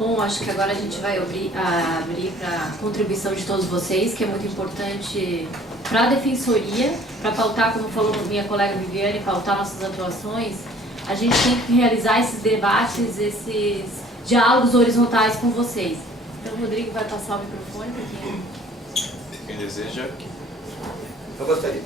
Bom, acho que agora a gente vai abrir para a contribuição de todos vocês, que é muito importante para a defensoria, para pautar, como falou minha colega Viviane, pautar nossas atuações. A gente tem que realizar esses debates, esses diálogos horizontais com vocês. Então, o Rodrigo vai passar o microfone para quem deseja. Eu gostaria.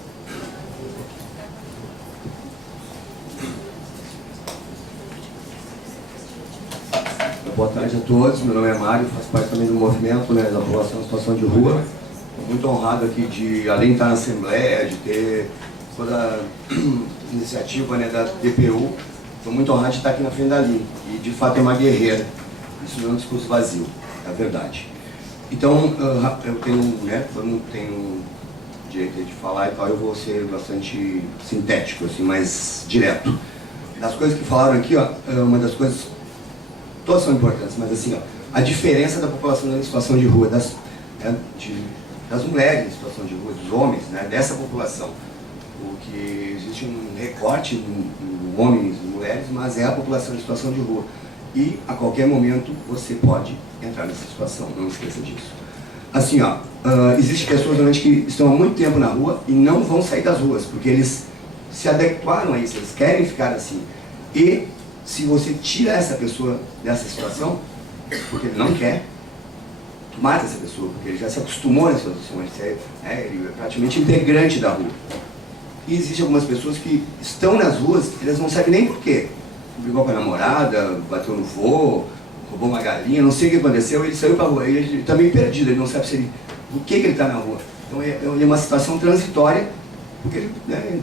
Boa tarde a todos, meu nome é Mário, faço parte também do movimento, né, da população em situação de rua. Estou muito honrado aqui de, além de estar na Assembleia, de ter toda a iniciativa, né, da DPU, estou muito honrado de estar aqui na frente da Aline, e de fato é uma guerreira, isso não é um discurso vazio, é a verdade. Então, eu tenho, né, eu não tenho direito de falar e tal, eu vou ser bastante sintético, assim, mais direto. Das coisas que falaram aqui, ó, uma das coisas, todas são importantes, mas assim, ó, a diferença da população em situação de rua, das mulheres em situação de rua, dos homens, né, dessa população. Porque existe um recorte em homens e mulheres, mas é a população em situação de rua. E a qualquer momento você pode entrar nessa situação, não esqueça disso. Assim, ó, existem pessoas realmente que estão há muito tempo na rua e não vão sair das ruas, porque eles se adequaram a isso, eles querem ficar assim. E se você tira essa pessoa dessa situação, porque ele não quer, tu mata essa pessoa, porque ele já se acostumou nessa situação, ele é praticamente integrante da rua. E existem algumas pessoas que estão nas ruas, eles não sabem nem por quê. Brigou com a namorada, bateu no vô, roubou uma galinha, não sei o que aconteceu, ele saiu para a rua, ele está meio perdido, ele não sabe se ele, por que ele está na rua. Então é uma situação transitória, porque ele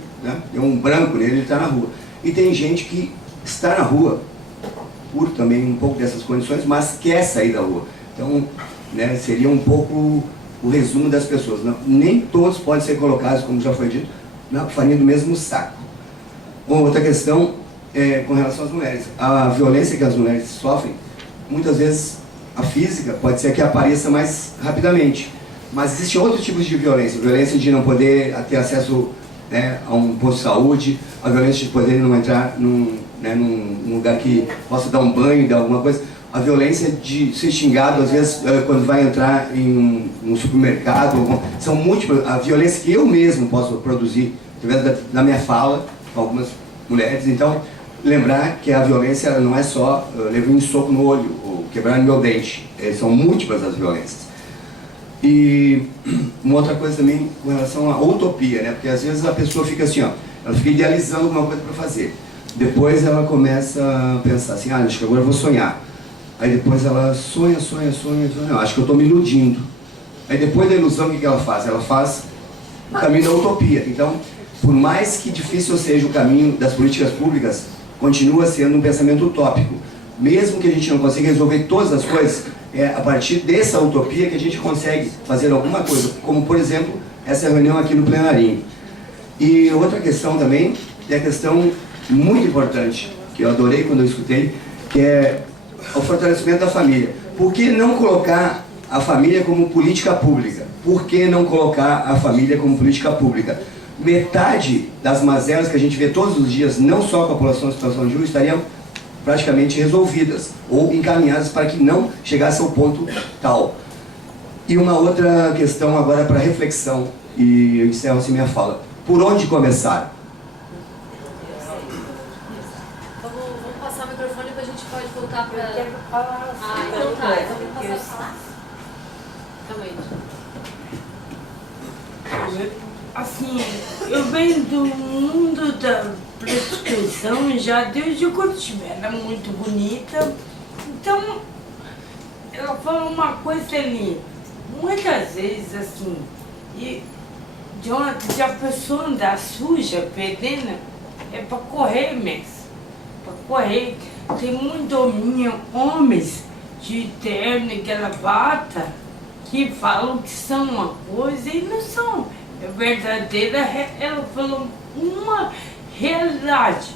é um branco nele, ele está na rua. E tem gente que está na rua, por também um pouco dessas condições, mas quer sair da rua. Então, né, seria um pouco o resumo das pessoas. Não, nem todos podem ser colocados, como já foi dito, na farinha do mesmo saco. Bom, outra questão é com relação às mulheres. A violência que as mulheres sofrem, muitas vezes a física pode ser que apareça mais rapidamente. Mas existem outros tipos de violência. Violência de não poder ter acesso, né, a um posto de saúde, a violência de poder não entrar num lugar que possa dar um banho, dar alguma coisa. A violência de ser xingado, às vezes, quando vai entrar em um supermercado. São múltiplas. A violência que eu mesmo posso produzir, através da minha fala, com algumas mulheres. Então, lembrar que a violência não é só levar um soco no olho, ou quebrar no meu dente. São múltiplas as violências. E uma outra coisa também com relação à utopia, né? Porque às vezes a pessoa fica assim, ó, ela fica idealizando alguma coisa para fazer. Depois ela começa a pensar assim, acho que agora eu vou sonhar. Aí depois ela sonha, não, acho que eu estou me iludindo. Aí depois da ilusão, o que ela faz? Ela faz o caminho da utopia. Então, por mais que difícil seja o caminho das políticas públicas, continua sendo um pensamento utópico. Mesmo que a gente não consiga resolver todas as coisas, é a partir dessa utopia que a gente consegue fazer alguma coisa, como por exemplo, essa reunião aqui no plenarinho. E outra questão também, é a questão muito importante, que eu adorei quando eu escutei, que é o fortalecimento da família. Por que não colocar a família como política pública? Por que não colocar a família como política pública? Metade das mazelas que a gente vê todos os dias, não só com a população em situação de rua, estariam praticamente resolvidas ou encaminhadas para que não chegasse ao ponto tal. E uma outra questão agora para reflexão, e eu encerro assim minha fala. Por onde começar? Vamos passar o microfone e a gente pode voltar para... Então tá, então vamos passar. Calma aí. Assim, eu venho do mundo da prostituição já desde Curitiba, era muito bonita. Então, ela falou uma coisa ali, muitas vezes assim, de a pessoa andar suja, fedendo, é para correr mesmo, para correr. Tem muito homens de terno e gravata que falam que são uma coisa e não são. É verdadeira, ela falou uma realidade.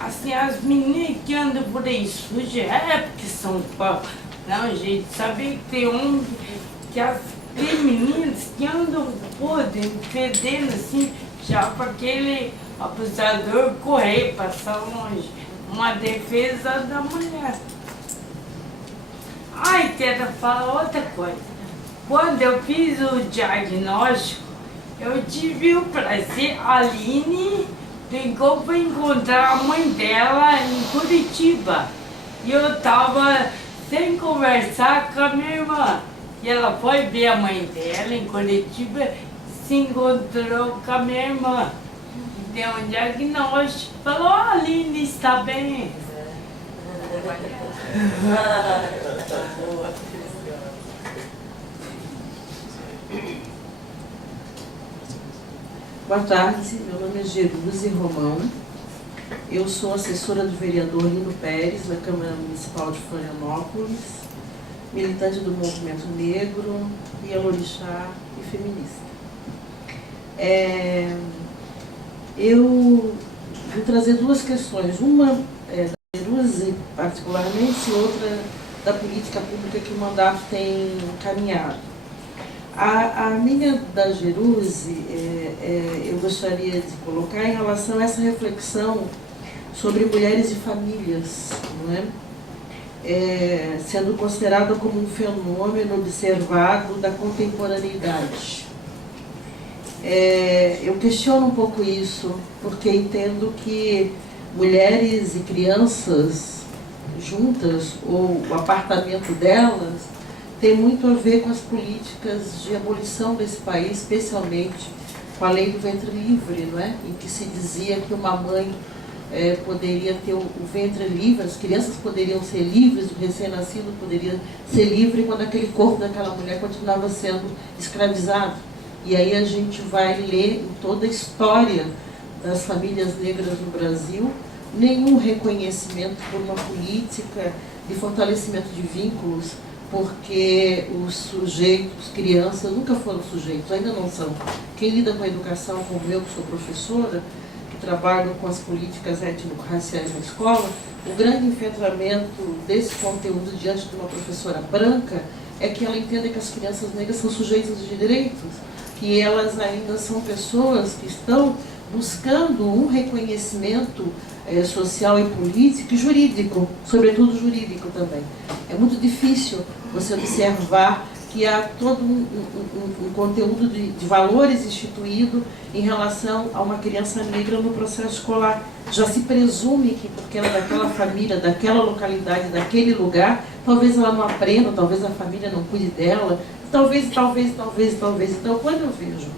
Assim, as meninas que andam por aí sujas é porque são pobres. Não, gente, sabe que tem homem que tem meninas que andam podres, fedendo assim, já para aquele abusador correr, passar longe. Uma defesa da mulher. quero falar outra coisa. Quando eu fiz o diagnóstico, eu tive o prazer, a Aline ligou para encontrar a mãe dela em Curitiba. E eu estava sem conversar com a minha irmã. E ela foi ver a mãe dela em Curitiba, se encontrou com a minha irmã. E deu um diagnóstico, falou, a Aline está bem. Boa tarde, meu nome é Jerusi Romão. Eu sou assessora do vereador Lino Pérez, na Câmara Municipal de Florianópolis, militante do movimento negro, Ialorixá e feminista. Eu vou trazer duas questões, uma da Jerusi particularmente e outra da política pública que o mandato tem caminhado. A minha da Jerusi, eu gostaria de colocar em relação a essa reflexão sobre mulheres e famílias, não é? Sendo considerada como um fenômeno observado da contemporaneidade. Eu questiono um pouco isso, porque entendo que mulheres e crianças juntas, ou o apartamento delas, tem muito a ver com as políticas de abolição desse país, especialmente com a lei do ventre livre, não é? Em que se dizia que uma mãe poderia ter o ventre livre, as crianças poderiam ser livres, o recém-nascido poderia ser livre quando aquele corpo daquela mulher continuava sendo escravizado. E aí a gente vai ler em toda a história das famílias negras no Brasil nenhum reconhecimento por uma política de fortalecimento de vínculos, porque os sujeitos, crianças, nunca foram sujeitos, ainda não são. Quem lida com a educação, como eu, que sou professora, que trabalho com as políticas étnico-raciais na escola, o grande enfrentamento desse conteúdo diante de uma professora branca é que ela entenda que as crianças negras são sujeitos de direitos, que elas ainda são pessoas que estão buscando um reconhecimento social e político e jurídico, sobretudo jurídico também. É muito difícil você observar que há todo um conteúdo de valores instituído em relação a uma criança negra no processo escolar. Já se presume que porque ela é daquela família, daquela localidade, daquele lugar, talvez ela não aprenda, talvez a família não cuide dela, talvez. Então, quando eu vejo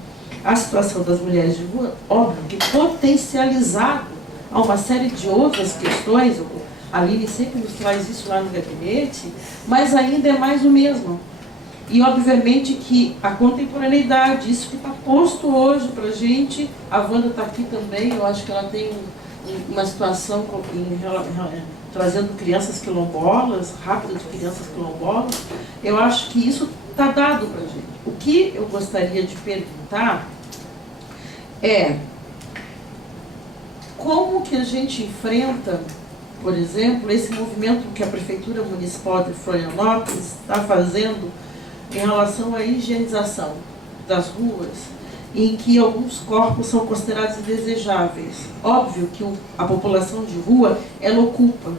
a situação das mulheres de rua, óbvio que potencializado a uma série de outras questões, a Aline sempre nos traz isso lá no gabinete, mas ainda é mais o mesmo. E, obviamente, que a contemporaneidade, isso que está posto hoje para a gente, a Wanda está aqui também, eu acho que ela tem uma situação trazendo crianças quilombolas, rápida de crianças quilombolas, eu acho que isso está dado para a gente. O que eu gostaria de perguntar é como que a gente enfrenta, por exemplo, esse movimento que a Prefeitura Municipal de Florianópolis está fazendo em relação à higienização das ruas, em que alguns corpos são considerados indesejáveis. Óbvio que a população de rua, ela ocupa,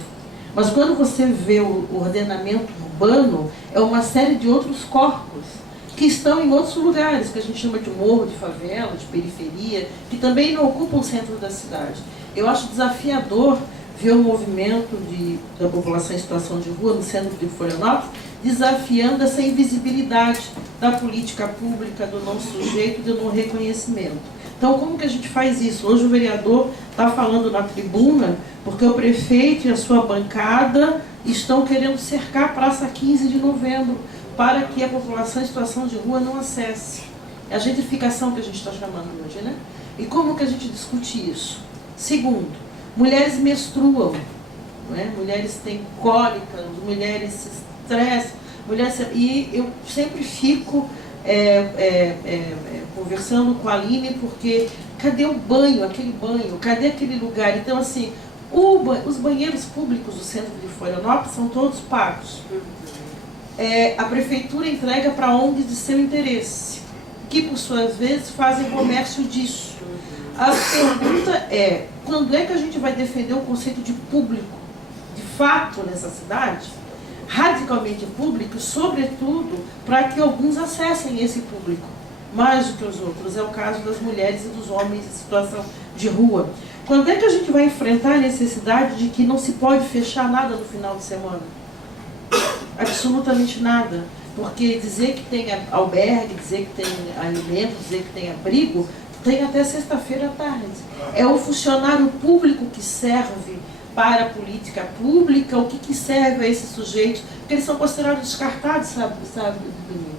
mas quando você vê o ordenamento urbano, é uma série de outros corpos que estão em outros lugares, que a gente chama de morro, de favela, de periferia, que também não ocupam o centro da cidade. Eu acho desafiador ver o movimento da população em situação de rua no centro de Florianópolis, desafiando essa invisibilidade da política pública, do não sujeito, do não reconhecimento. Então, como que a gente faz isso? Hoje o vereador está falando na tribuna, porque o prefeito e a sua bancada estão querendo cercar a Praça 15 de Novembro, para que a população em situação de rua não acesse. É a gentrificação que a gente está chamando hoje, né? E como que a gente discute isso? Segundo, mulheres menstruam, não é? Mulheres têm cólicas, mulheres se estressam, e eu sempre fico conversando com a Aline, porque cadê o banho, aquele banho, cadê aquele lugar? Então, assim, os banheiros públicos do centro de Florianópolis são todos pagos. A prefeitura entrega para ONGs de seu interesse, que por sua vez fazem comércio disso. A pergunta é, quando é que a gente vai defender o conceito de público, de fato, nessa cidade? radicalmente público, sobretudo para que alguns acessem esse público, mais do que os outros. É o caso das mulheres e dos homens em situação de rua. Quando é que a gente vai enfrentar a necessidade de que não se pode fechar nada no final de semana? Absolutamente nada. Porque dizer que tem albergue, dizer que tem alimento, dizer que tem abrigo, tem até sexta-feira à tarde. É o funcionário público que serve para a política pública, o que serve a esses sujeitos, porque eles são considerados descartados, sabe, domingo.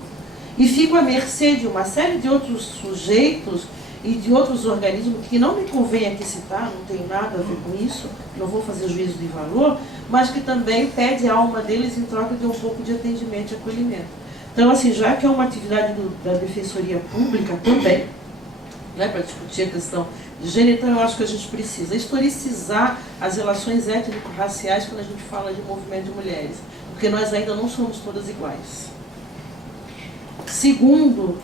E ficam à mercê de uma série de outros sujeitos e de outros organismos que não me convém aqui citar, não tenho nada a ver com isso, não vou fazer juízo de valor, mas que também pede a alma deles em troca de um pouco de atendimento e acolhimento. Então, assim, já que é uma atividade da Defensoria Pública também, né, para discutir a questão de gênero, então eu acho que a gente precisa historicizar as relações étnico-raciais quando a gente fala de movimento de mulheres, porque nós ainda não somos todas iguais. Segundo,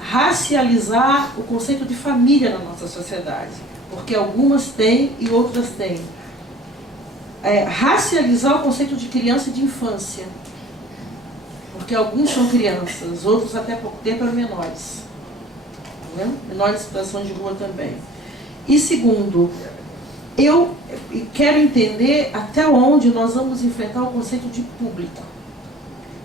racializar o conceito de família na nossa sociedade, porque algumas têm e outras têm. Racializar o conceito de criança e de infância, porque alguns são crianças, outros até pouco tempo eram menores, né? Menores em situação de rua também. E segundo, eu quero entender até onde nós vamos enfrentar o conceito de público,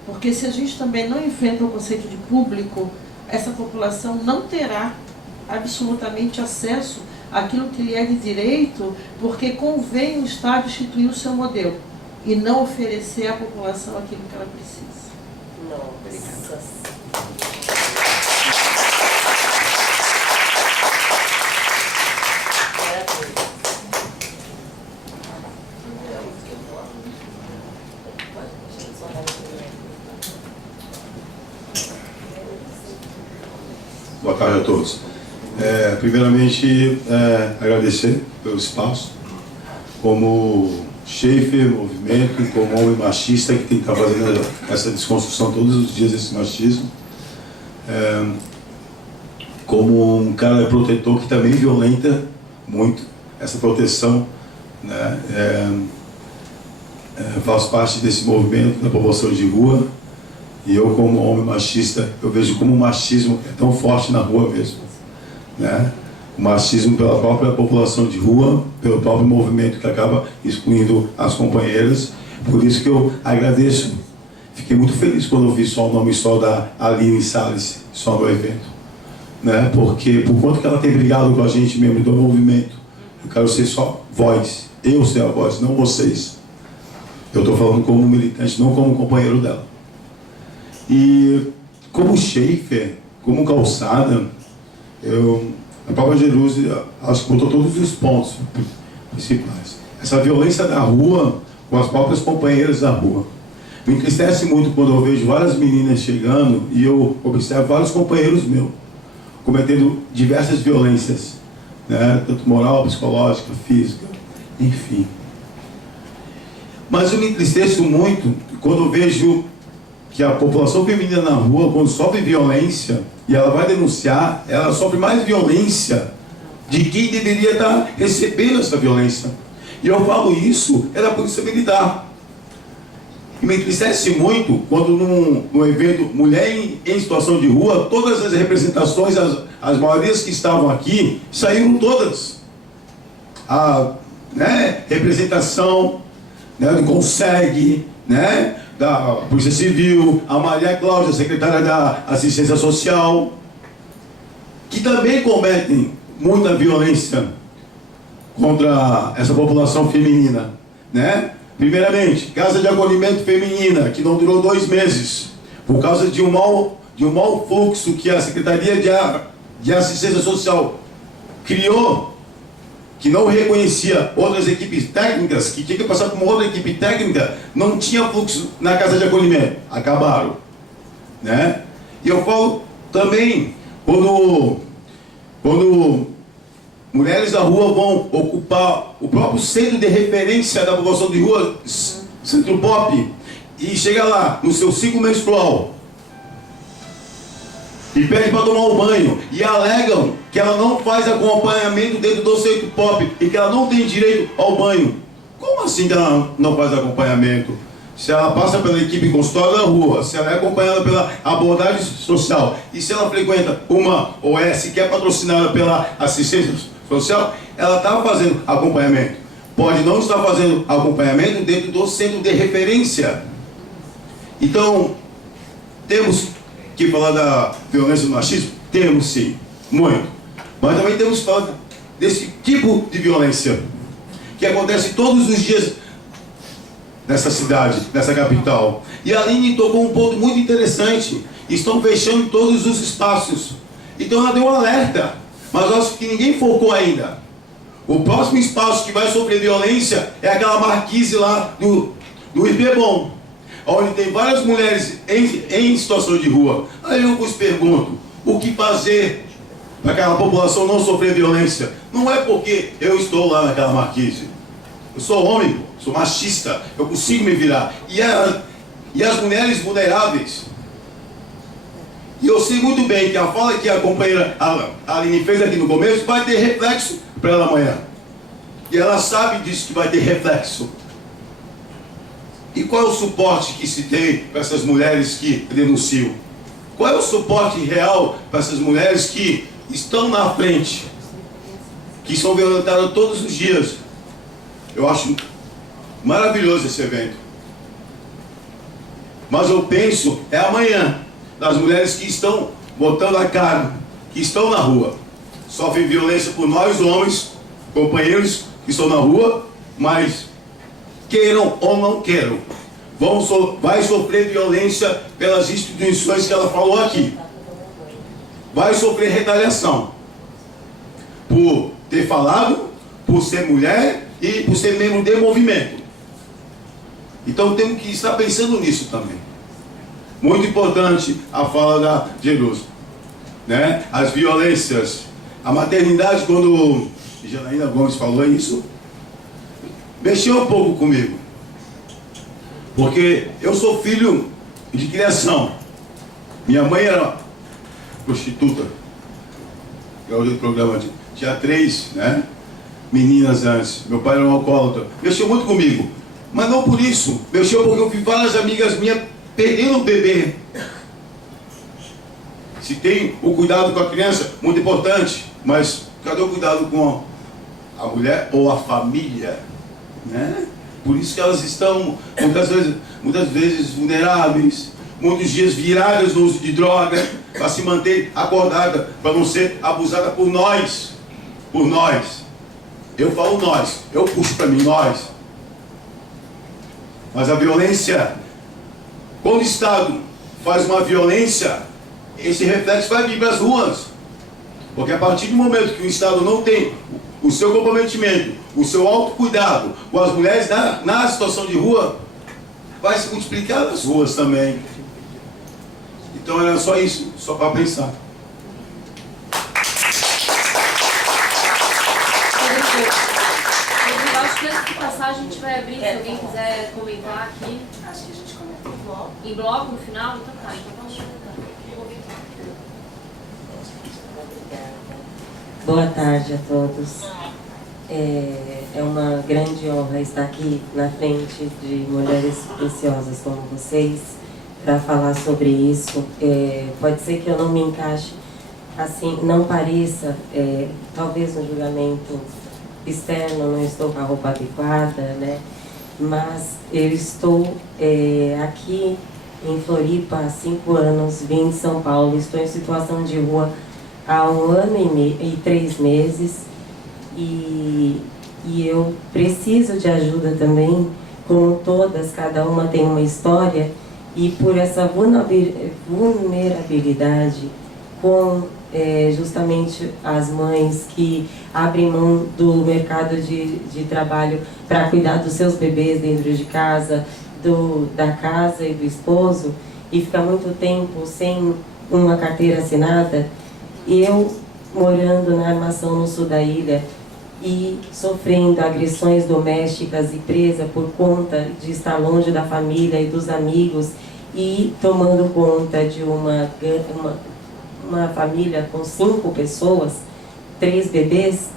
porque se a gente também não enfrenta o conceito de público, essa população não terá absolutamente acesso àquilo que lhe é de direito, porque convém o Estado instituir o seu modelo e não oferecer à população aquilo que ela precisa. Obrigada. Boa tarde a todos. Primeiramente, agradecer pelo espaço. Como Schaeffer, movimento, e como homem machista que tem que estar fazendo essa desconstrução todos os dias desse machismo. Como um cara protetor que também violenta muito essa proteção, né? Faço parte desse movimento da população de rua. E eu, como homem machista, eu vejo como o machismo é tão forte na rua mesmo, né? O machismo pela própria população de rua, pelo próprio movimento que acaba excluindo as companheiras. Por isso que eu agradeço. Fiquei muito feliz quando eu vi só o nome só da Aline Salles, só no evento, né? Porque por quanto que ela tem brigado com a gente mesmo do movimento, eu quero ser só voz. Eu ser a voz, não vocês. Eu estou falando como militante, não como companheiro dela. E como Schaeffer, como Calçada, a própria Jerusi, acho que botou todos os pontos principais. Essa violência da rua, com as próprias companheiras da rua. Me entristece muito quando eu vejo várias meninas chegando e eu observo vários companheiros meus cometendo diversas violências, né? Tanto moral, psicológica, física, enfim. Mas eu me entristeço muito quando eu vejo que a população feminina na rua, quando sofre violência e ela vai denunciar, ela sofre mais violência de quem deveria estar recebendo essa violência. E eu falo isso, é da Polícia Militar. E me entristece muito quando no evento Mulher em Situação de Rua, todas as representações, as maiorias que estavam aqui, saíram todas. A representação, né, do CONSEG, né, da Polícia Civil, a Maria Cláudia, secretária da Assistência Social, que também cometem muita violência contra essa população feminina, né? Primeiramente, Casa de Acolhimento Feminina, que não durou 2 meses, por causa de um mau fluxo que a Secretaria de Assistência Social criou, que não reconhecia outras equipes técnicas, que tinha que passar por uma outra equipe técnica, não tinha fluxo na Casa de Acolhimento. Acabaram, né? E eu falo também, quando mulheres da rua vão ocupar o próprio centro de referência da população de rua, Centro Pop, e chega lá no seu ciclo menstrual e pede para tomar um banho e alegam que ela não faz acompanhamento dentro do Centro Pop e que ela não tem direito ao banho. Como assim que ela não faz acompanhamento? Se ela passa pela equipe consultória da rua, se ela é acompanhada pela abordagem social e se ela frequenta uma OS que é patrocinada pela assistência social, ela está fazendo acompanhamento. Pode não estar fazendo acompanhamento dentro do centro de referência. Então, temos que falar da violência do machismo? Temos sim, muito. Mas também temos que falar desse tipo de violência que acontece todos os dias nessa cidade, nessa capital. E a Aline tocou um ponto muito interessante. Estão fechando todos os espaços. Então ela deu um alerta. Mas acho que ninguém focou ainda. O próximo espaço que vai sofrer violência é aquela marquise lá do IPBOM, onde tem várias mulheres em situação de rua. Aí eu vos pergunto, o que fazer para aquela população não sofrer violência? Não é porque eu estou lá naquela marquise. Eu sou homem, sou machista, eu consigo me virar. E as mulheres vulneráveis. E eu sei muito bem que a fala que a companheira Aline fez aqui no começo vai ter reflexo para ela amanhã. E ela sabe disso que vai ter reflexo. E qual é o suporte que se tem para essas mulheres que denunciam? Qual é o suporte real para essas mulheres que estão na frente, que são violentadas todos os dias? Eu acho maravilhoso esse evento. Mas eu penso, é amanhã, das mulheres que estão botando a cara, que estão na rua. Sofrem violência por nós, homens, companheiros que estão na rua, mas queiram ou não queiram, vai sofrer violência pelas instituições que ela falou aqui. Vai sofrer retaliação por ter falado, por ser mulher e por ser membro de movimento. Então temos que estar pensando nisso também. Muito importante a fala da Jerusa, né? As violências, a maternidade, quando Janaína Gomes falou isso, mexeu um pouco comigo, porque eu sou filho de criação. Minha mãe era prostituta. Eu programa tinha 3, né, meninas antes. Meu pai era um alcoólatra. Mexeu muito comigo, mas não por isso. Mexeu porque eu vi várias amigas minhas perdendo o bebê. Se tem o cuidado com a criança, muito importante, mas cadê o cuidado com a mulher ou a família, né? Por isso que elas estão muitas vezes vulneráveis, muitos dias viradas no uso de droga, para se manter acordada, para não ser abusada por nós. Por nós. Eu falo nós, eu puxo para mim nós. Mas a violência, quando o Estado faz uma violência, esse reflexo vai vir para as ruas. Porque a partir do momento que o Estado não tem o seu comprometimento, o seu autocuidado com as mulheres na situação de rua, vai se multiplicar nas ruas também. Então era só isso, só para pensar. Eu acho que antes de passar a gente vai abrir, se alguém quiser comentar aqui. Acho que a gente comenta em bloco. Em bloco no final? Então tá, então vamos comentar. Boa tarde a todos. É uma grande honra estar aqui na frente de mulheres preciosas como vocês para falar sobre isso. Pode ser que eu não me encaixe assim, não pareça, talvez no julgamento externo, não estou com a roupa adequada, né? Mas eu estou aqui em Floripa há 5 anos, vim de São Paulo, estou em situação de rua há 1 ano e 3 meses e eu preciso de ajuda também, como todas, cada uma tem uma história, e por essa vulnerabilidade com justamente as mães que abrem mão do mercado de trabalho para cuidar dos seus bebês dentro de casa, da casa e do esposo, e fica muito tempo sem uma carteira assinada. Eu, morando na Armação no sul da ilha e sofrendo agressões domésticas e presa por conta de estar longe da família e dos amigos e tomando conta de uma família com 5 pessoas, 3 bebês,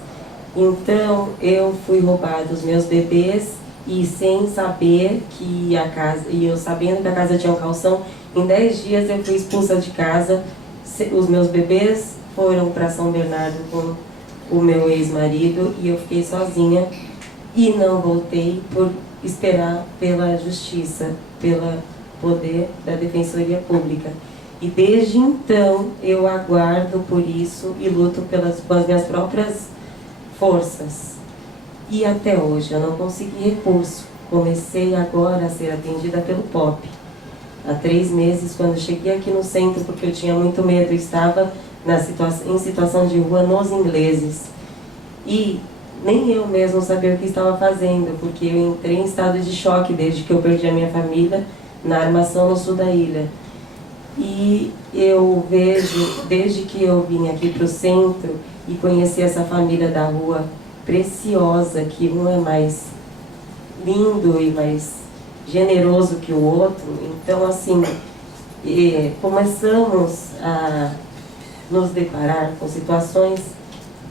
então eu fui roubada os meus bebês e sem saber que a casa, e eu sabendo que a casa tinha um calção, em 10 dias eu fui expulsa de casa. Os meus bebês foram para São Bernardo com o meu ex-marido e eu fiquei sozinha e não voltei por esperar pela justiça, pelo poder da Defensoria Pública. E desde então eu aguardo por isso e luto com as minhas próprias forças. E até hoje eu não consegui recurso. Comecei agora a ser atendida pelo POP. Há 3 meses, quando cheguei aqui no centro, porque eu tinha muito medo, estava em situação de rua nos ingleses. E nem eu mesmo sabia o que estava fazendo, porque eu entrei em estado de choque desde que eu perdi a minha família na armação no sul da ilha. E eu vejo, desde que eu vim aqui para o centro e conheci essa família da rua preciosa, que um é mais lindo e mais generoso que o outro. Então, assim, começamos a nos deparar com situações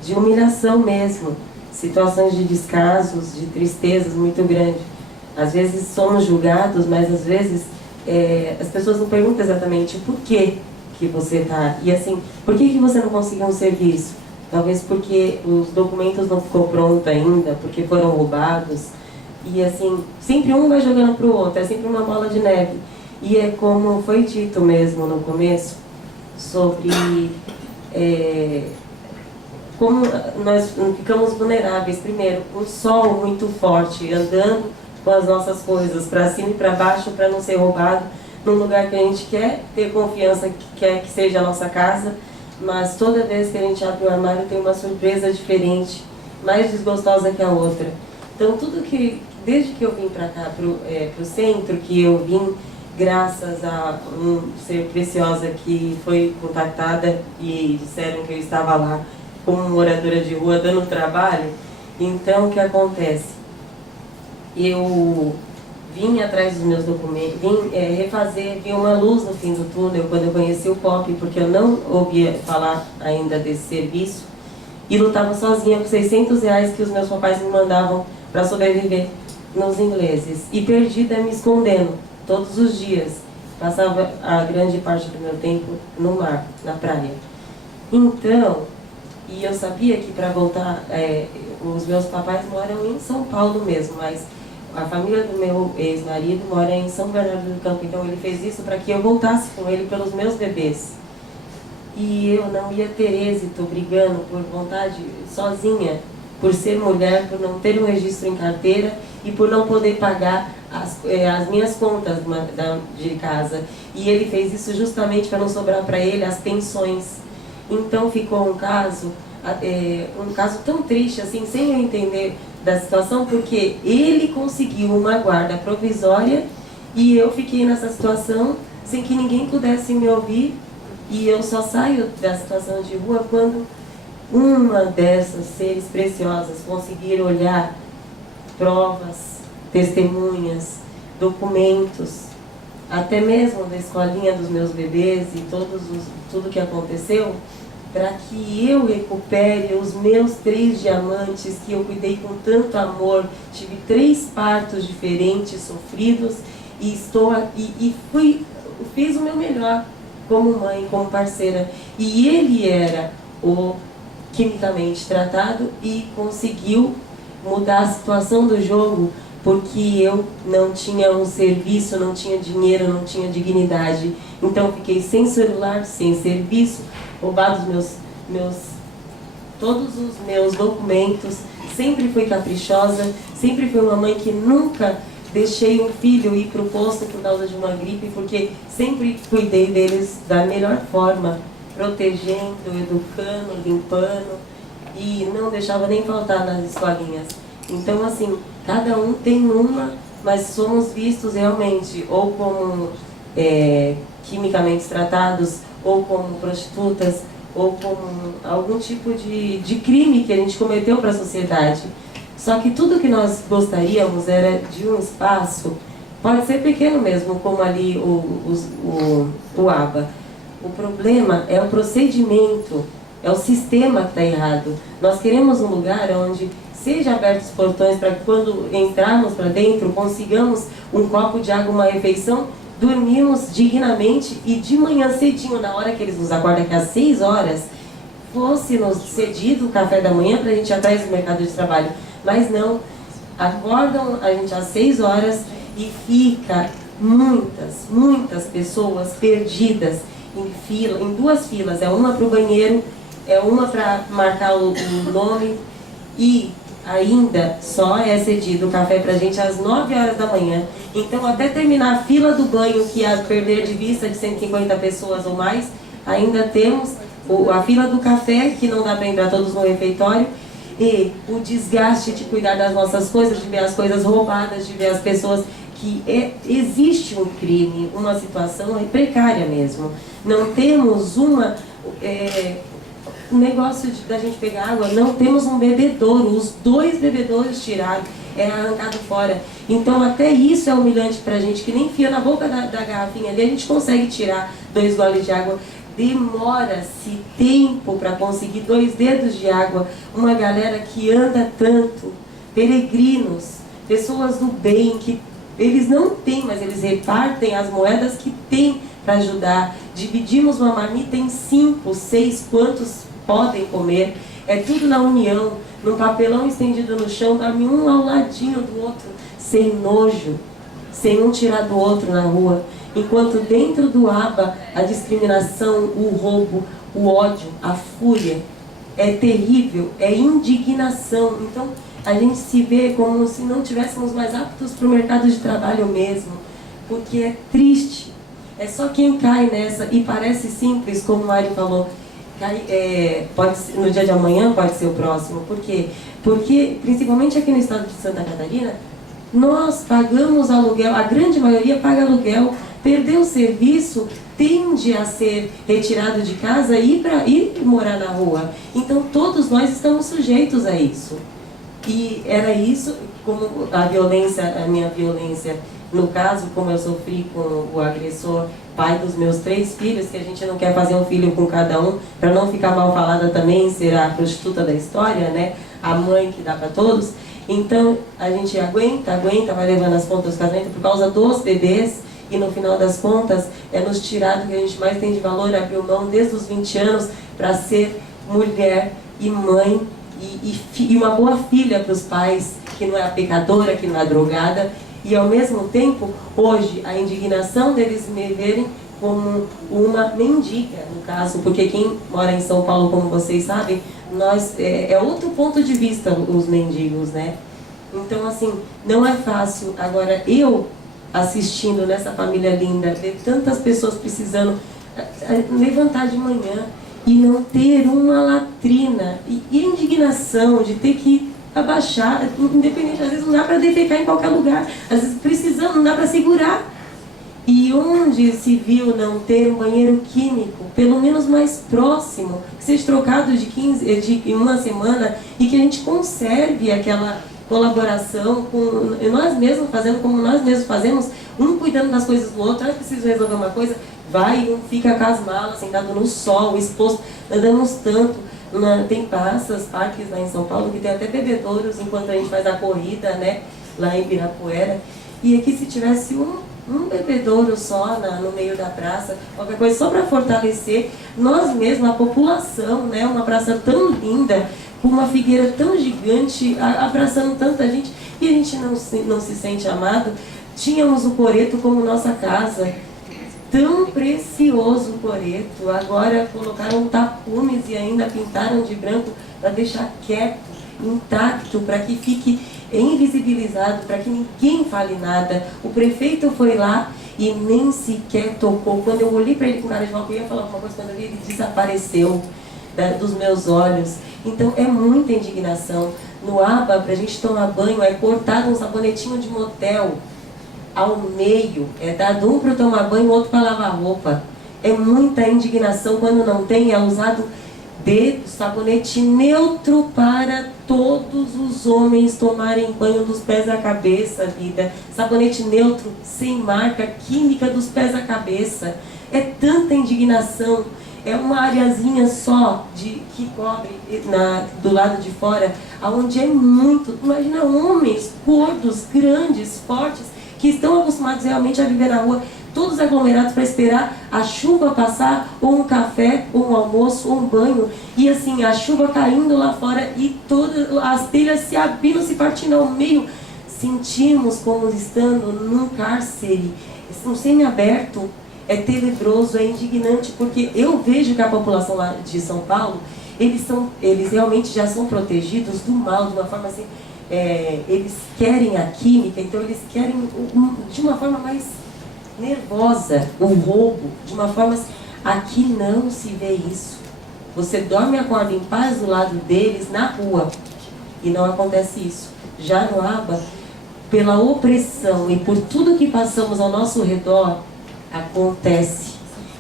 de humilhação mesmo, situações de descasos, de tristezas muito grandes. Às vezes somos julgados, mas às vezes as pessoas não perguntam exatamente por que você está. E assim, por que você não conseguiu um serviço? Talvez porque os documentos não ficou pronto ainda, porque foram roubados. E assim, sempre um vai jogando para o outro, é sempre uma bola de neve. E é como foi dito mesmo no começo, sobre como nós ficamos vulneráveis. Primeiro, um sol muito forte, andando com as nossas coisas para cima e para baixo para não ser roubado, num lugar que a gente quer ter confiança, que quer que seja a nossa casa, mas toda vez que a gente abre o armário tem uma surpresa diferente, mais desgostosa que a outra. Então tudo que, desde que eu vim para cá, pro centro, que eu vim graças a um ser preciosa que foi contactada e disseram que eu estava lá como moradora de rua dando trabalho. Então o que acontece? Eu vim atrás dos meus documentos, vim vi uma luz no fim do túnel quando eu conheci o POP, porque eu não ouvia falar ainda desse serviço e lutava sozinha com R$600 que os meus papais me mandavam para sobreviver nos ingleses, e perdida me escondendo todos os dias. Passava a grande parte do meu tempo no mar, na praia. Então, e eu sabia que para voltar, os meus papais moram em São Paulo mesmo, mas a família do meu ex-marido mora em São Bernardo do Campo, então ele fez isso para que eu voltasse com ele pelos meus bebês. E eu não ia ter êxito brigando por vontade, sozinha, por ser mulher, por não ter um registro em carteira e por não poder pagar as minhas contas de casa. E ele fez isso justamente para não sobrar para ele as pensões. Então ficou um caso tão triste, assim, sem eu entender da situação, porque ele conseguiu uma guarda provisória e eu fiquei nessa situação sem que ninguém pudesse me ouvir, e eu só saio da situação de rua quando uma dessas seres preciosas conseguir olhar provas, testemunhas, documentos, até mesmo da escolinha dos meus bebês e tudo que aconteceu, para que eu recupere os meus 3 diamantes que eu cuidei com tanto amor. Tive 3 partos diferentes, sofridos, e fiz o meu melhor como mãe, como parceira. E ele era o quimicamente tratado e conseguiu mudar a situação do jogo, porque eu não tinha um serviço, não tinha dinheiro, não tinha dignidade. Então fiquei sem celular, sem serviço, roubados todos os meus documentos. Sempre fui caprichosa, sempre fui uma mãe que nunca deixei um filho ir para o posto por causa de uma gripe, porque sempre cuidei deles da melhor forma, protegendo, educando, limpando, e não deixava nem faltar nas escolinhas. Então, assim, cada um tem uma, mas somos vistos realmente ou como quimicamente tratados, ou como prostitutas, ou como algum tipo de crime que a gente cometeu para a sociedade. Só que tudo que nós gostaríamos era de um espaço, pode ser pequeno mesmo, como ali o ABA. O problema é o procedimento, é o sistema que está errado. Nós queremos um lugar onde seja abertos os portões para que quando entrarmos para dentro, consigamos um copo de água, uma refeição, dormirmos dignamente e de manhã cedinho, na hora que eles nos acordam, que às 6 horas, fosse-nos cedido o café da manhã para a gente ir atrás do mercado de trabalho. Mas não, acordam a gente às 6 horas e fica muitas pessoas perdidas em fila, em 2 filas, é uma para o banheiro, é uma para marcar o nome e ainda só é cedido o café para a gente às 9 horas da manhã. Então até terminar a fila do banho, que é perder de vista de 150 pessoas ou mais, ainda temos a fila do café, que não dá para entrar todos no refeitório, e o desgaste de cuidar das nossas coisas, de ver as coisas roubadas, de ver as pessoas que existe um crime, uma situação precária mesmo. Não temos um negócio da gente pegar água, não temos um bebedouro, os 2 bebedouros tirados, arrancado fora. Então até isso é humilhante pra gente, que nem enfia na boca da garrafinha ali, a gente consegue tirar 2 goles de água. Demora-se tempo para conseguir 2 dedos de água. Uma galera que anda tanto, peregrinos, pessoas do bem, que eles não têm, mas eles repartem as moedas que têm para ajudar. Dividimos uma marmita em 5, 6, quantos podem comer. É tudo na união, num papelão estendido no chão, dorme um ao ladinho do outro, sem nojo, sem um tirar do outro na rua. Enquanto dentro do ABA a discriminação, o roubo, o ódio, a fúria é terrível, é indignação. Então a gente se vê como se não tivéssemos mais aptos para o mercado de trabalho mesmo, porque é triste. É só quem cai nessa, e parece simples, como o Mário falou, pode ser, no dia de amanhã pode ser o próximo. Por quê? Porque, principalmente aqui no estado de Santa Catarina, nós pagamos aluguel, a grande maioria paga aluguel, perder o serviço tende a ser retirado de casa e ir morar na rua. Então todos nós estamos sujeitos a isso. E era isso, como a minha violência, no caso, como eu sofri com o agressor, pai dos meus 3 filhos, que a gente não quer fazer um filho com cada um, para não ficar mal falada também, ser a prostituta da história, né? A mãe que dá para todos. Então a gente aguenta, vai levando as contas do casamento por causa dos bebês, e no final das contas é nos tirado que a gente mais tem de valor, abriu mão desde os 20 anos para ser mulher e mãe e uma boa filha para os pais, que não é a pecadora, que não é a drogada. E ao mesmo tempo, hoje, a indignação deles me verem como uma mendiga, no caso, porque quem mora em São Paulo, como vocês sabem, é outro ponto de vista os mendigos, né? Então, assim, não é fácil. Agora, eu assistindo nessa família linda, ver tantas pessoas precisando levantar de manhã e não ter uma latrina, e a indignação de ter que abaixar, independente, às vezes não dá para defecar em qualquer lugar, às vezes precisando, não dá para segurar. E onde se viu não ter um banheiro químico, pelo menos mais próximo, que seja trocado de uma semana, e que a gente conserve aquela colaboração com nós mesmos, fazendo como nós mesmos fazemos, um cuidando das coisas do outro. Eu preciso resolver uma coisa, vai e um fica com as malas, sentado no sol, exposto. Andamos tanto, tem parques lá em São Paulo, que tem até bebedouros enquanto a gente faz a corrida, né, lá em Ibirapuera. E aqui, se tivesse um bebedouro só no meio da praça, qualquer coisa só para fortalecer nós mesmos, a população, né, uma praça tão linda, com uma figueira tão gigante, abraçando tanta gente, e a gente não se sente amado. Tínhamos o coreto como nossa casa, tão precioso o coreto, agora colocaram tapumes e ainda pintaram de branco para deixar quieto, intacto, para que fique invisibilizado, para que ninguém fale nada. O prefeito foi lá e nem sequer tocou. Quando eu olhei para ele com cara de mal, eu ia falar alguma coisa, quando eu vi, ele desapareceu dos meus olhos. Então é muita indignação. No ABA, para a gente tomar banho, é cortado um sabonetinho de motel ao meio, é dado um para tomar banho, outro para lavar roupa. É muita indignação. Quando não tem, é usado sabonete neutro para todos os homens tomarem banho dos pés à cabeça, vida. Sabonete neutro, sem marca, química dos pés à cabeça. É tanta indignação. é uma areazinha só que cobre do lado de fora, onde é muito. Imagina homens gordos, grandes, fortes, que estão acostumados realmente a viver na rua, todos aglomerados para esperar a chuva passar, ou um café, ou um almoço, ou um banho, e assim, a chuva caindo lá fora e todas as telhas se abrindo, se partindo ao meio. Sentimos como estando num cárcere, um semiaberto. É tenebroso, é indignante, porque eu vejo que a população lá de São Paulo, eles realmente já são protegidos do mal, de uma forma assim, eles querem a química, então eles querem de uma forma mais nervosa, o roubo, de uma forma assim. Aqui não se vê isso. Você dorme e acorda em paz do lado deles, na rua, e não acontece isso. Já no Aba, pela opressão e por tudo que passamos ao nosso redor, acontece.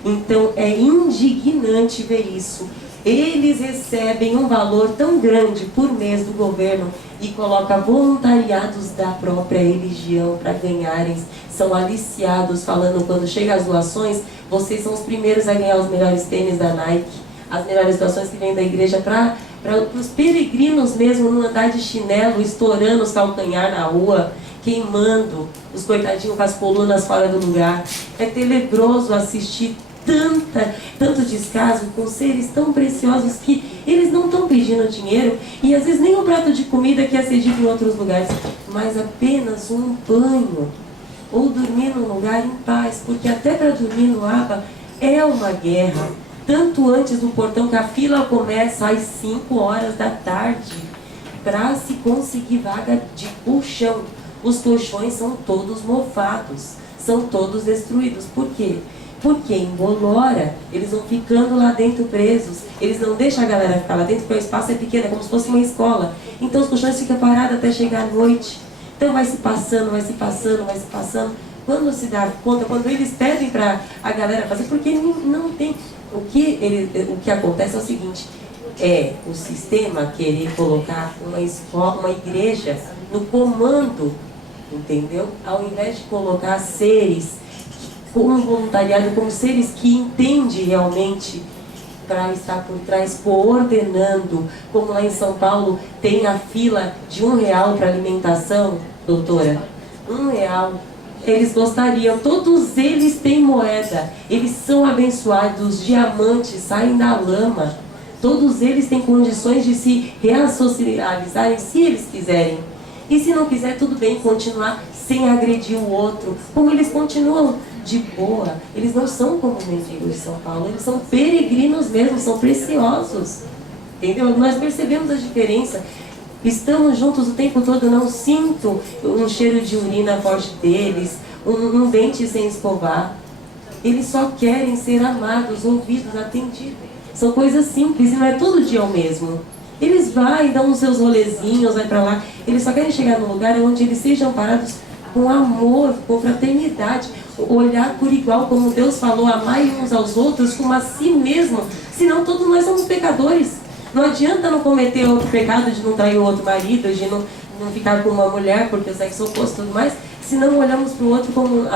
Então é indignante ver isso. Eles recebem um valor tão grande por mês do governo e coloca voluntariados da própria religião para ganharem. São aliciados, falando quando chega as doações, vocês são os primeiros a ganhar os melhores tênis da Nike, as melhores doações que vêm da igreja para os peregrinos mesmo, não andar de chinelo, estourando os calcanhar na rua, queimando os coitadinhos com as colunas fora do lugar. É tenebroso assistir tanto descaso com seres tão preciosos que eles não estão pedindo dinheiro e às vezes nem um prato de comida que é cedido em outros lugares, mas apenas um banho ou dormir num lugar em paz, porque até para dormir no Aba é uma guerra, tanto antes do portão, que a fila começa às 5 horas da tarde para se conseguir vaga de colchão. Os colchões são todos mofados, são todos destruídos. Por quê? Porque em Bolora, eles vão ficando lá dentro presos. Eles não deixam a galera ficar lá dentro, porque o espaço é pequeno, é como se fosse uma escola. Então os colchões ficam parados até chegar à noite. Então vai se passando, vai se passando, vai se passando. Quando se dá conta, quando eles pedem para a galera fazer, porque não tem... O que acontece é o seguinte, o sistema querer colocar uma escola, uma igreja no comando, entendeu? Ao invés de colocar seres como voluntariado, como seres que entendem realmente para estar por trás, coordenando, como lá em São Paulo tem a fila de R$1 para alimentação, doutora, R$1. Eles gostariam, todos eles têm moeda, eles são abençoados, diamantes saem da lama, todos eles têm condições de se reassocializarem se eles quiserem. E se não quiser, tudo bem, continuar sem agredir o outro, como eles continuam de boa. Eles não são como mendigos de São Paulo, eles são peregrinos mesmo, são preciosos, entendeu? Nós percebemos a diferença. Estamos juntos o tempo todo, não sinto um cheiro de urina forte deles, um dente sem escovar. Eles só querem ser amados, ouvidos, atendidos. São coisas simples e não é todo dia o mesmo. Eles vão, dão os seus rolezinhos, vai para lá. Eles só querem chegar num lugar onde eles sejam parados com amor, com fraternidade. Olhar por igual, como Deus falou, amai uns aos outros como a si mesmo. Senão todos nós somos pecadores. Não adianta não cometer outro pecado de não trair o outro marido, de não ficar com uma mulher porque o sexo oposto e tudo mais, se não olhamos para o outro como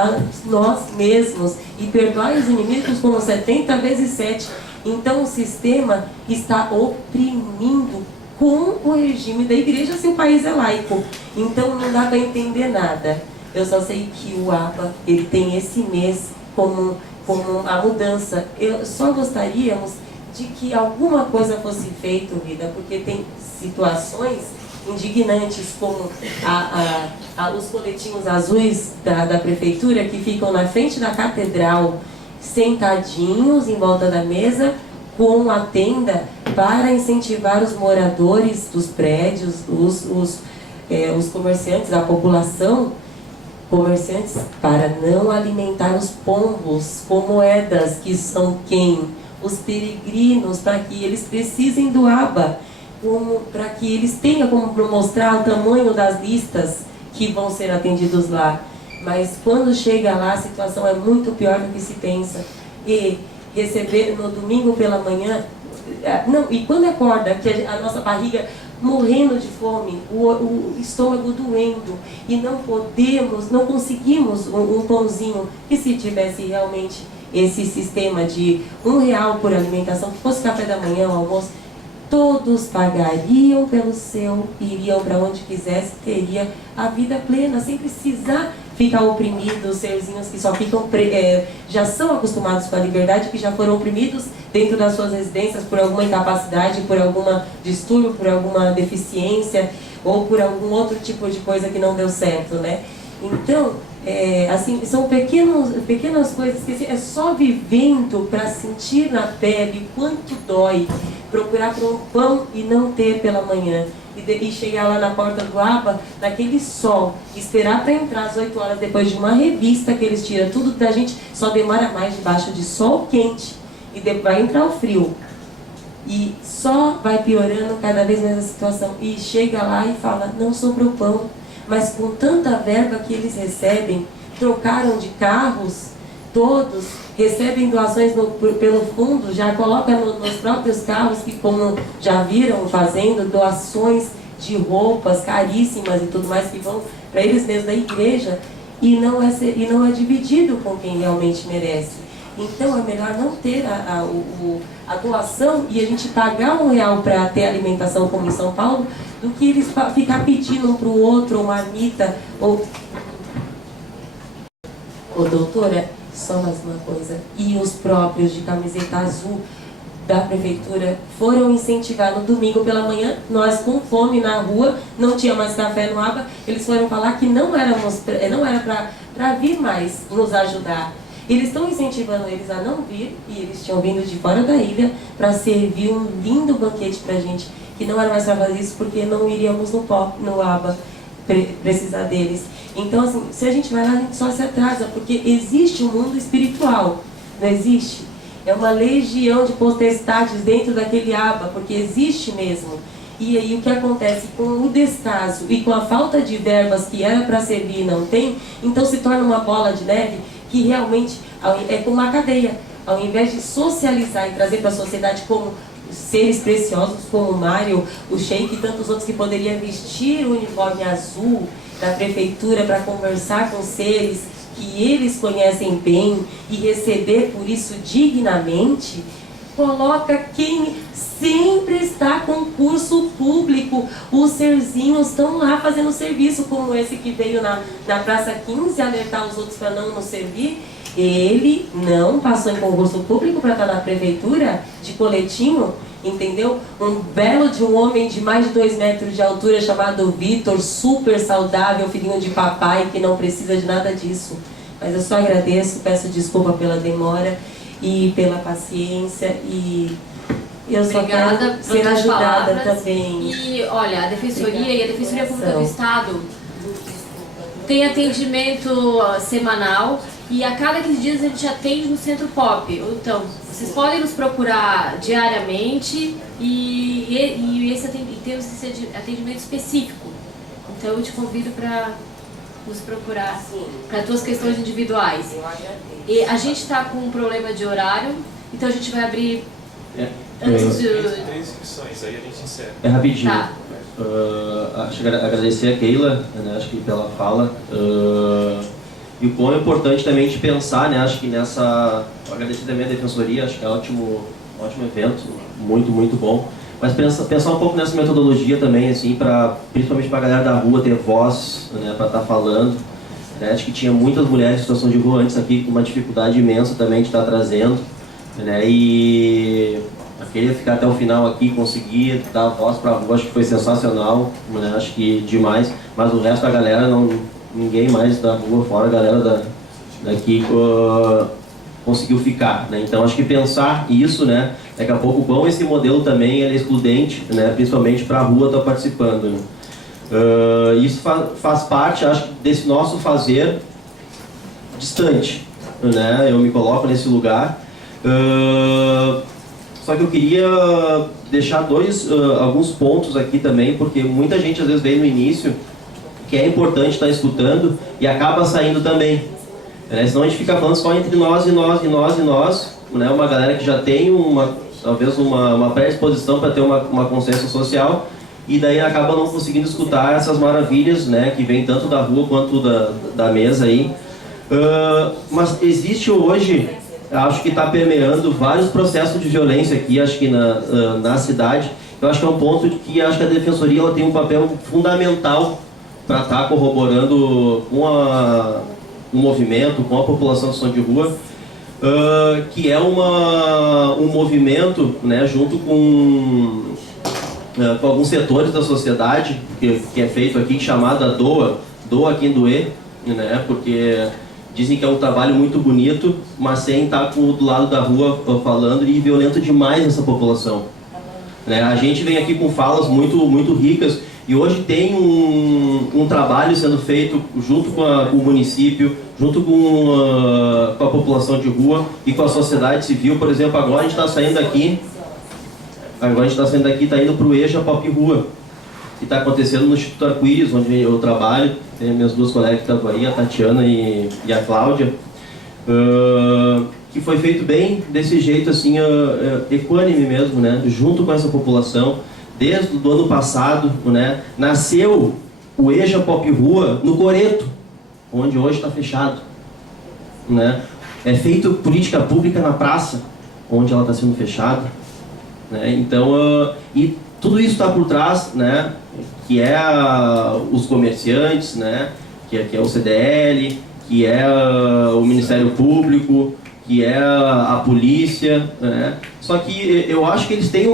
nós mesmos e perdoar os inimigos como 70 vezes 7. Então o sistema está oprimindo com o regime da igreja se o país é laico. Então não dá para entender nada. Eu só sei que o Aba, ele tem esse mês como a mudança. Só gostaríamos de que alguma coisa fosse feita, vida, porque tem situações indignantes, como os coletinhos azuis da prefeitura, que ficam na frente da catedral, sentadinhos em volta da mesa, com a tenda, para incentivar os moradores dos prédios, os comerciantes, a população, comerciantes, para não alimentar os pombos com moedas, que são quem? Os peregrinos, para que eles precisem do Aba, para que eles tenham como mostrar o tamanho das listas que vão ser atendidos lá. Mas quando chega lá, a situação é muito pior do que se pensa. E receber no domingo pela manhã, e quando acorda, que a nossa barriga morrendo de fome, o estômago doendo, e não conseguimos um pãozinho, que se tivesse realmente esse sistema de R$1 por alimentação, que fosse café da manhã, almoço, todos pagariam pelo seu, iriam para onde quisesse, teria a vida plena, sem precisar ficar oprimidos, os serzinhos que só ficam, já são acostumados com a liberdade, que já foram oprimidos dentro das suas residências por alguma incapacidade, por alguma distúrbio, por alguma deficiência, ou por algum outro tipo de coisa que não deu certo, né? Então, assim, são pequenas coisas que assim, é só vivendo para sentir na pele quanto dói procurar por um pão e não ter pela manhã. E chegar lá na porta do ABA, naquele sol, esperar para entrar às 8 horas depois de uma revista que eles tiram tudo da gente, só demora mais debaixo de sol quente e vai entrar o frio. E só vai piorando cada vez mais a situação. E chega lá e fala, não sobrou pão. Mas com tanta verba que eles recebem, trocaram de carros, todos recebem doações pelo fundo, já colocam nos próprios carros, que como já viram fazendo, doações de roupas caríssimas e tudo mais, que vão para eles mesmos da igreja, e não é dividido com quem realmente merece. Então é melhor não ter a doação e a gente pagar R$1 para ter alimentação como em São Paulo, do que eles ficar pedindo um para o outro, uma marmita, ou... Ô doutora, só mais uma coisa, e os próprios de camiseta azul da prefeitura foram incentivar no domingo pela manhã, nós com fome na rua, não tinha mais café no ABA, eles foram falar que não era para vir mais nos ajudar. Eles estão incentivando eles a não vir, e eles tinham vindo de fora da ilha para servir um lindo banquete para a gente, que não era mais para fazer isso porque não iríamos no ABA precisar deles. Então, assim, se a gente vai lá, a gente só se atrasa, porque existe um mundo espiritual, não existe? É uma legião de potestades dentro daquele ABA, porque existe mesmo. E aí o que acontece com o descaso e com a falta de verbas que era para servir e não tem, então se torna uma bola de neve que realmente é como uma cadeia. Ao invés de socializar e trazer para a sociedade como seres preciosos como o Mário, o Sheik e tantos outros que poderiam vestir o uniforme azul da prefeitura para conversar com seres que eles conhecem bem e receber por isso dignamente, coloca quem sempre está com curso público. Os serzinhos estão lá fazendo serviço, como esse que veio na Praça 15 alertar os outros para não nos servir. Ele não passou em concurso público para estar na prefeitura de coletinho, entendeu? Um belo de um homem de mais de 2 metros de altura chamado Vitor, super saudável, filhinho de papai, que não precisa de nada disso. Mas eu só agradeço, peço desculpa pela demora e pela paciência, e eu só quero ser ajudada também. E olha, a Defensoria e a Defensoria Pública do Estado tem atendimento semanal, e a cada 15 dias a gente atende no Centro Pop. Então, vocês podem nos procurar diariamente e temos esse atendimento específico. Então eu te convido para nos procurar para as tuas questões individuais. E a gente está com um problema de horário, então a gente vai abrir antes de... 3 inscrições, aí a gente encerra. É rapidinho. Tá. Acho que agradecer a Keila, né, acho que pela fala. E o quão é importante também de pensar, né, acho que agradecer também a Defensoria, acho que é ótimo evento, muito, muito bom. Mas pensar um pouco nessa metodologia também, assim, principalmente para a galera da rua ter voz, né, para estar falando. Né, acho que tinha muitas mulheres em situação de rua antes aqui com uma dificuldade imensa também de estar trazendo. Né, e queria ficar até o final aqui, conseguir dar voz para a rua, acho que foi sensacional, né, acho que demais. Mas o resto da galera, ninguém mais da rua, fora a galera daqui conseguiu ficar, né? Então acho que pensar isso, né? Daqui a pouco como esse modelo também é excludente, né? Principalmente para a rua estar participando, né? Isso faz parte, acho, desse nosso fazer distante, né? Eu me coloco nesse lugar. Só que eu queria deixar alguns pontos aqui também, porque muita gente às vezes veio no início que é importante estar escutando e acaba saindo também. Né? Senão a gente fica falando só entre nós e nós e nós e nós, né? Uma galera que já tem talvez uma pré-exposição para ter uma consciência social, e daí acaba não conseguindo escutar essas maravilhas, né? Que vem tanto da rua quanto da mesa aí. Mas existe hoje acho que está permeando vários processos de violência aqui, acho que na cidade. Eu acho que é um ponto de que acho que a Defensoria ela tem um papel fundamental para estar corroborando com o movimento, com a população de situação de rua, que é um movimento, né, junto com alguns setores da sociedade, que é feito aqui, chamado Doa Quem Doer, né, porque dizem que é um trabalho muito bonito, mas sem estar do lado da rua falando e violento demais essa população. Né? A gente vem aqui com falas muito ricas e hoje tem um trabalho sendo feito junto com o município, junto com a população de rua e com a sociedade civil. Por exemplo, agora a gente está saindo daqui, está indo para o EJA Pop Rua, que está acontecendo no Instituto Arco-Íris, onde eu trabalho. Tem minhas duas colegas que estão aí, a Tatiana e a Cláudia, que foi feito bem desse jeito, assim, equânime mesmo, né, junto com essa população. Desde o ano passado, né, nasceu o EJA Pop Rua no Coreto, onde hoje está fechado. Né? É feito política pública na praça, onde ela está sendo fechada. Né? Então, e tudo isso está por trás, né, que é os comerciantes, né, que é o CDL, que é o Ministério Público, que é a polícia, né? Só que eu acho que eles têm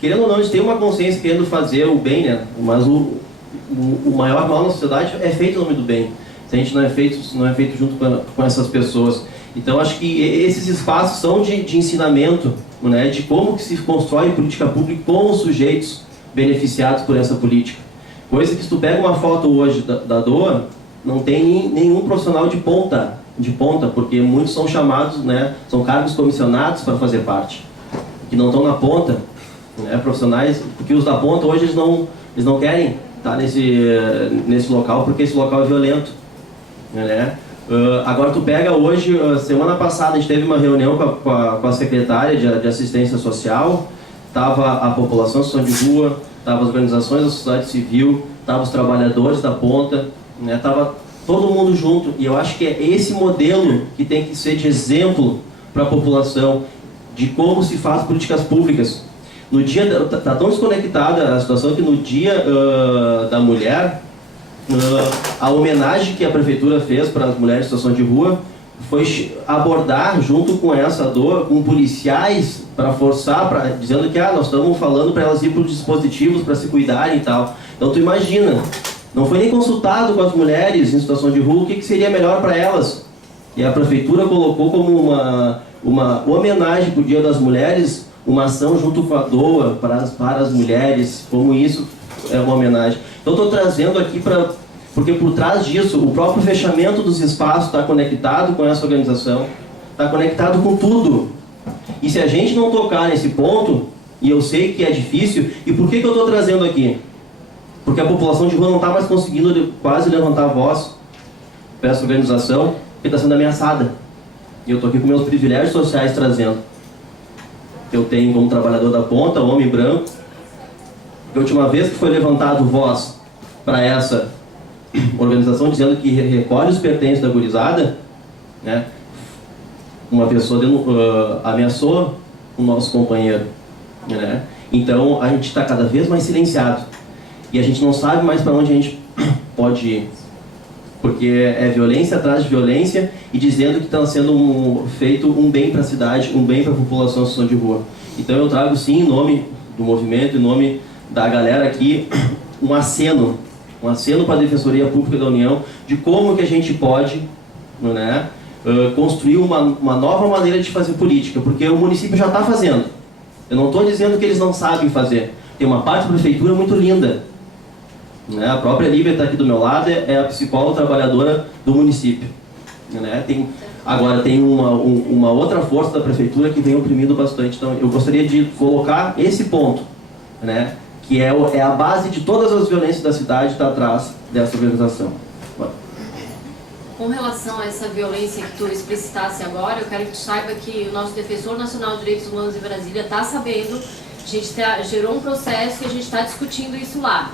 querendo ou não, eles têm uma consciência querendo fazer o bem, né? Mas o maior mal na sociedade é feito em nome do bem. Se a gente não é feito junto com essas pessoas. Então acho que esses espaços são de ensinamento, né? De como que se constrói política pública com os sujeitos beneficiados por essa política. Coisa que se tu pega uma foto hoje da DOA, não tem nenhum profissional de ponta, porque muitos são chamados, né, são cargos comissionados para fazer parte, que não estão na ponta, né, profissionais, porque os da ponta hoje eles não querem estar nesse local, porque esse local é violento, né? Agora tu pega hoje, semana passada a gente teve uma reunião com a secretária de assistência social, estava a população em situação de rua, estava as organizações da sociedade civil, estavam os trabalhadores da ponta, né, estava todo mundo junto, e eu acho que é esse modelo que tem que ser de exemplo para a população, de como se faz políticas públicas. No dia, está tão desconectada a situação que no dia da mulher, a homenagem que a prefeitura fez para as mulheres em situação de rua foi abordar junto com essa dor, com policiais, para forçar, dizendo que nós estamos falando para elas ir para os dispositivos para se cuidarem e tal. Então tu imagina, não foi nem consultado com as mulheres em situação de rua o que seria melhor para elas. E a prefeitura colocou como uma homenagem para o Dia das Mulheres, uma ação junto com a DOA para as mulheres, como isso é uma homenagem. Então estou trazendo aqui porque por trás disso, o próprio fechamento dos espaços está conectado com essa organização, está conectado com tudo. E se a gente não tocar nesse ponto, e eu sei que é difícil, e por que eu estou trazendo aqui? Porque a população de rua não está mais conseguindo quase levantar a voz para essa organização, porque está sendo ameaçada. E eu estou aqui com meus privilégios sociais trazendo. Eu tenho como trabalhador da ponta, homem branco, que a última vez que foi levantado voz para essa organização dizendo que recolhe os pertences da gurizada, né, uma pessoa ameaçou o nosso companheiro, né? Então a gente está cada vez mais silenciado e a gente não sabe mais para onde a gente pode ir, porque é violência atrás de violência e dizendo que está sendo feito um bem para a cidade, um bem para a população em situação de rua. Então eu trago sim, em nome do movimento, em nome da galera aqui, um aceno para a Defensoria Pública da União de como que a gente pode, né, construir uma nova maneira de fazer política, porque o município já está fazendo. Eu não estou dizendo que eles não sabem fazer. Tem uma parte da prefeitura muito linda, né? A própria Lívia está aqui do meu lado, é a psicóloga trabalhadora do município, né? Agora tem uma outra força da prefeitura que vem oprimindo bastante. Então eu gostaria de colocar esse ponto, né, que é a base de todas as violências da cidade, está atrás dessa organização. Com relação a essa violência que tu explicitasse agora, eu quero que tu saiba que o nosso Defensor Nacional de Direitos Humanos em Brasília está sabendo. A gente gerou um processo e a gente está discutindo isso lá,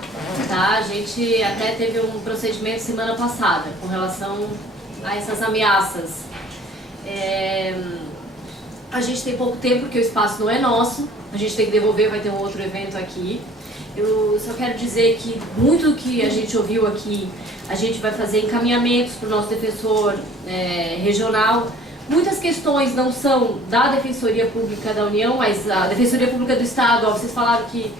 tá? A gente até teve um procedimento semana passada com relação a essas ameaças. A gente tem pouco tempo porque o espaço não é nosso, a gente tem que devolver, vai ter um outro evento aqui. Eu só quero dizer que muito do que a gente ouviu aqui, a gente vai fazer encaminhamentos para o nosso defensor regional. Muitas questões não são da Defensoria Pública da União, mas a Defensoria Pública do Estado, vocês falaram que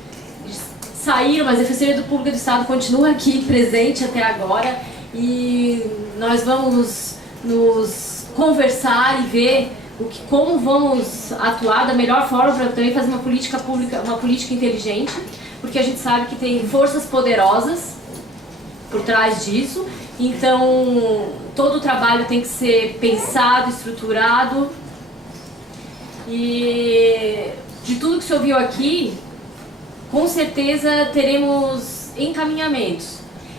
saíram, mas a Defensoria Pública do Estado continua aqui presente até agora e nós vamos nos conversar e ver como vamos atuar da melhor forma para também fazer uma política pública, uma política inteligente, porque a gente sabe que tem forças poderosas por trás disso, então todo o trabalho tem que ser pensado, estruturado e de tudo que se ouviu aqui, com certeza teremos encaminhamentos.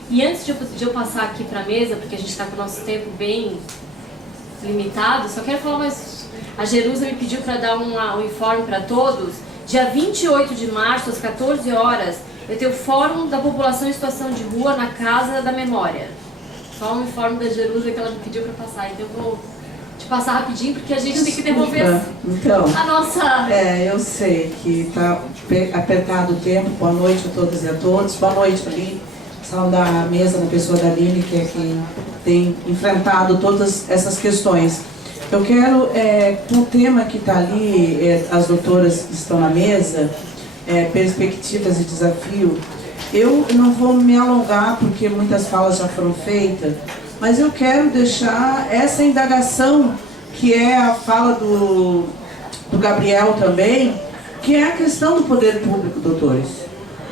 E antes de eu passar aqui para a mesa, porque a gente está com o nosso tempo bem limitado, só quero falar mais. A Jerusa me pediu para dar um informe para todos. Dia 28 de março, às 14 horas, eu tenho o Fórum da População em Situação de Rua na Casa da Memória. Só um informe da Jerusa que ela me pediu para passar. Então eu vou te passar rapidinho, porque a gente tem que devolver então, a nossa... eu sei que está apertado o tempo. Boa noite a todas e a todos. Boa noite, Aline. Saudar a mesa na pessoa da Aline, que é quem tem enfrentado todas essas questões. Eu quero, com o tema que está ali, as doutoras que estão na mesa, perspectivas e desafio, eu não vou me alongar, porque muitas falas já foram feitas, mas eu quero deixar essa indagação, que é a fala do Gabriel também, que é a questão do poder público, doutores.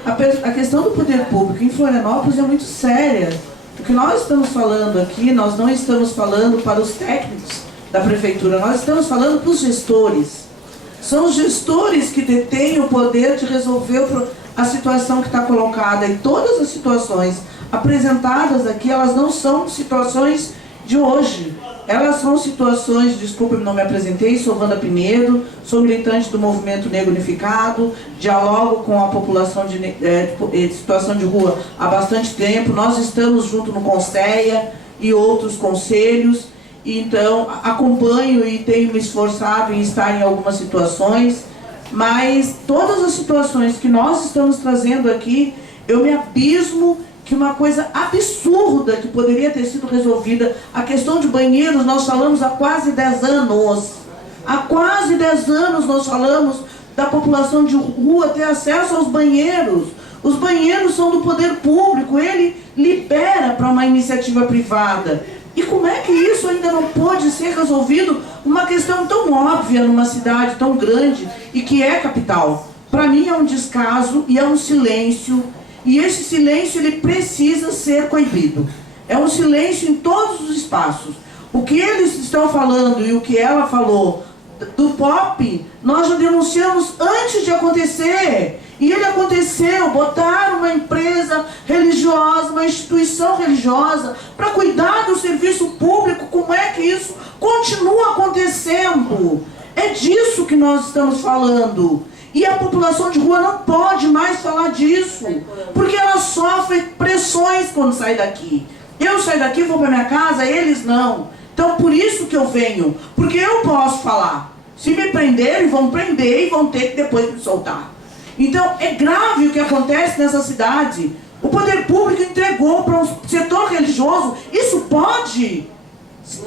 A questão do poder público em Florianópolis é muito séria. O que nós estamos falando aqui, nós não estamos falando para os técnicos da prefeitura, nós estamos falando para os gestores. São os gestores que detêm o poder de resolver a situação que está colocada. E todas as situações apresentadas aqui, elas não são situações de hoje. Elas são situações, desculpa, não me apresentei, sou Wanda Pinedo, sou militante do Movimento Negro Unificado, dialogo com a população de situação de rua há bastante tempo. Nós estamos junto no Conceia e outros conselhos, então acompanho e tenho me esforçado em estar em algumas situações, mas todas as situações que nós estamos trazendo aqui, eu me abismo que uma coisa absurda que poderia ter sido resolvida, a questão de banheiros, nós falamos há quase 10 anos. Há quase 10 anos nós falamos da população de rua ter acesso aos banheiros. Os banheiros são do poder público, ele libera para uma iniciativa privada. E como é que isso ainda não pode ser resolvido? Uma questão tão óbvia numa cidade tão grande e que é capital. Para mim é um descaso e é um silêncio. E esse silêncio, ele precisa ser coibido. É um silêncio em todos os espaços. O que eles estão falando e o que ela falou do POP, nós já denunciamos antes de acontecer. E ele aconteceu, botaram uma empresa religiosa, uma instituição religiosa, para cuidar do serviço público. Como é que isso continua acontecendo? É disso que nós estamos falando. E a população de rua não pode mais falar disso, porque ela sofre pressões quando sai daqui. Eu saio daqui, vou para minha casa, eles não. Então por isso que eu venho, porque eu posso falar. Se me prenderem, vão prender e vão ter que depois me soltar. Então é grave o que acontece nessa cidade. O poder público entregou para um setor religioso. Isso pode?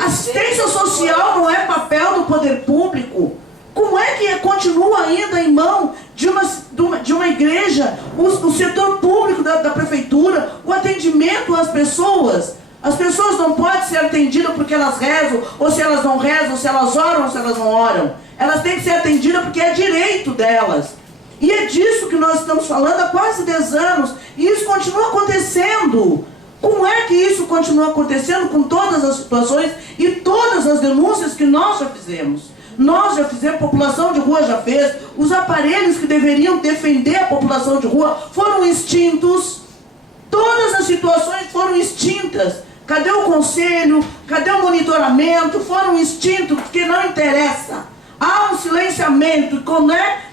Assistência social não é papel do poder público. Como é que continua ainda em mão de uma igreja, o setor público da prefeitura, o atendimento às pessoas? As pessoas não podem ser atendidas porque elas rezam, ou se elas não rezam, ou se elas oram, ou se elas não oram. Elas têm que ser atendidas porque é direito delas. E é disso que nós estamos falando há quase 10 anos, e isso continua acontecendo. Como é que isso continua acontecendo com todas as situações e todas as denúncias que nós já fizemos? Nós já fizemos, a população de rua já fez, os aparelhos que deveriam defender a população de rua foram extintos, todas as situações foram extintas. Cadê o conselho? Cadê o monitoramento? Foram extintos, porque não interessa. Há um silenciamento,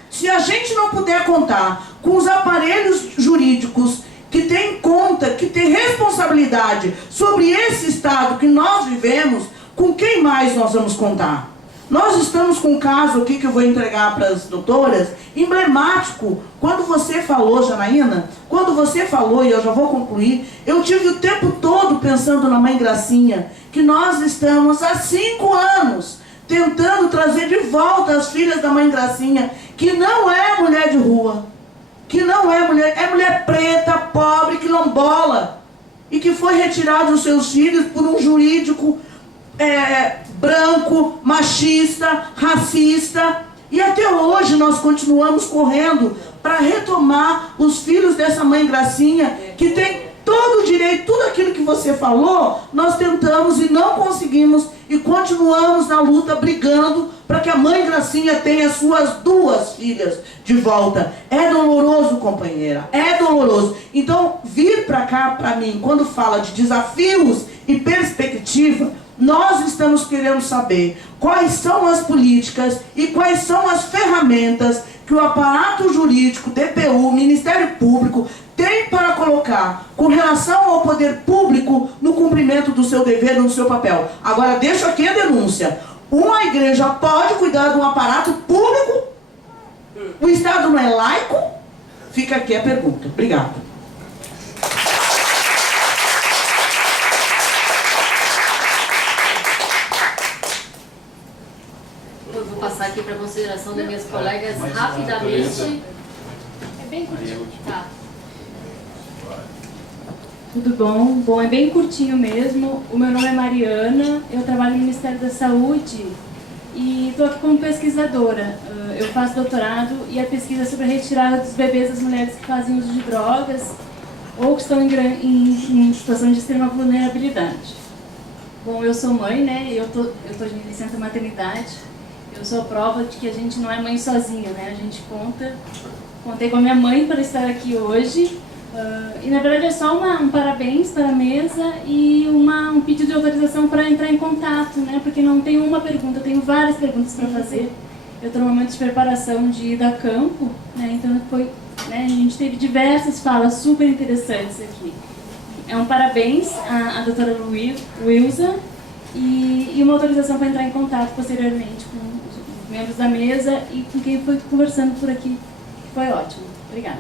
se a gente não puder contar com os aparelhos jurídicos que têm conta, que têm responsabilidade sobre esse estado que nós vivemos, Com quem mais nós vamos contar? Nós estamos com um caso aqui que eu vou entregar para as doutoras, emblemático. Quando você falou, Janaína, quando você falou, e eu já vou concluir, eu tive o tempo todo pensando na Mãe Gracinha, que nós estamos há 5 anos tentando trazer de volta as filhas da Mãe Gracinha, que não é mulher de rua, que não é mulher preta, pobre, quilombola, e que foi retirada dos seus filhos por um jurídico branco, machista, racista, e até hoje nós continuamos correndo para retomar os filhos dessa Mãe Gracinha, que tem todo o direito, tudo aquilo que você falou, nós tentamos e não conseguimos, e continuamos na luta, brigando para que a Mãe Gracinha tenha suas 2 filhas de volta. É doloroso, companheira, é doloroso. Então, vir para cá, para mim, quando fala de desafios e perspectiva, nós estamos querendo saber quais são as políticas e quais são as ferramentas que o aparato jurídico, DPU, Ministério Público, tem para colocar com relação ao poder público no cumprimento do seu dever, do seu papel. Agora, deixo aqui a denúncia. Uma igreja pode cuidar de um aparato público? O Estado não é laico? Fica aqui a pergunta. Obrigada. Eu vou passar aqui para consideração das minhas colegas rapidamente. É bem curtinho. Tá. Tudo bom? Bom, é bem curtinho mesmo. O meu nome é Mariana, eu trabalho no Ministério da Saúde e estou aqui como pesquisadora. Eu faço doutorado e a pesquisa é sobre a retirada dos bebês das mulheres que fazem uso de drogas ou que estão em situação de extrema vulnerabilidade. Bom, eu sou mãe, né? Eu tô de licença maternidade. Eu sou a prova de que a gente não é mãe sozinha, né? A gente contei com a minha mãe para estar aqui hoje. E na verdade é só um parabéns para a mesa e um pedido de autorização para entrar em contato, né? Porque não tenho uma pergunta, eu tenho várias perguntas para fazer. Eu estou no momento de preparação de ir a campo, né? Então a gente teve diversas falas super interessantes aqui. É um parabéns à doutora Wilza e uma autorização para entrar em contato posteriormente com os membros da mesa e com quem foi conversando por aqui. Foi ótimo. Obrigada.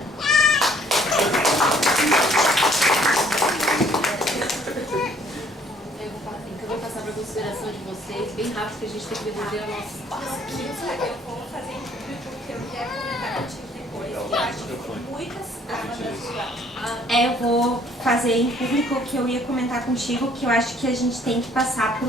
Eu vou passar para a consideração de vocês, bem rápido, que a gente tem que devolver a nossa. Eu vou fazer em público, porque eu quero comentar contigo depois. Eu acho que muitas. Eu vou fazer em público o que eu ia comentar contigo, que eu acho que a gente tem que passar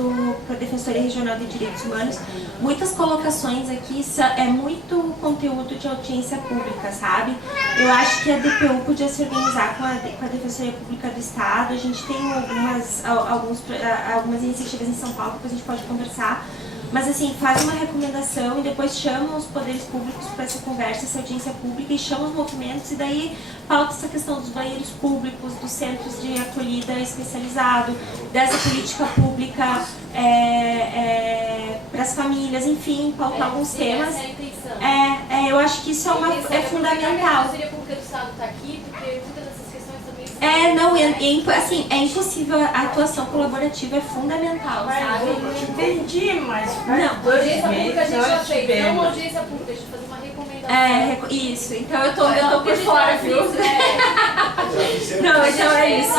para a Defensoria Regional de Direitos Humanos. Muitas colocações aqui é muito conteúdo de audiência pública, sabe? Eu acho que a DPU podia se organizar com a Defensoria Pública do Estado. A gente tem algumas iniciativas em São Paulo que depois a gente pode conversar. Mas assim, faz uma recomendação e depois chama os poderes públicos para essa conversa, essa audiência pública, e chama os movimentos, e daí pauta essa questão dos banheiros públicos, dos centros de acolhida especializado, dessa política pública para as famílias, enfim, pautar alguns temas. Essa é a intenção. Eu acho que isso é fundamental. A Defensoria Pública do Estado está aqui, porque muitas dessas questões também assim, é impossível, a atuação colaborativa é fundamental, sabe? Eu não entendi, mas não, audiência pública a gente já fez, não audiência pública, a gente fazer uma recomendação. Isso, então eu tô por fora, viu? Não, então é isso.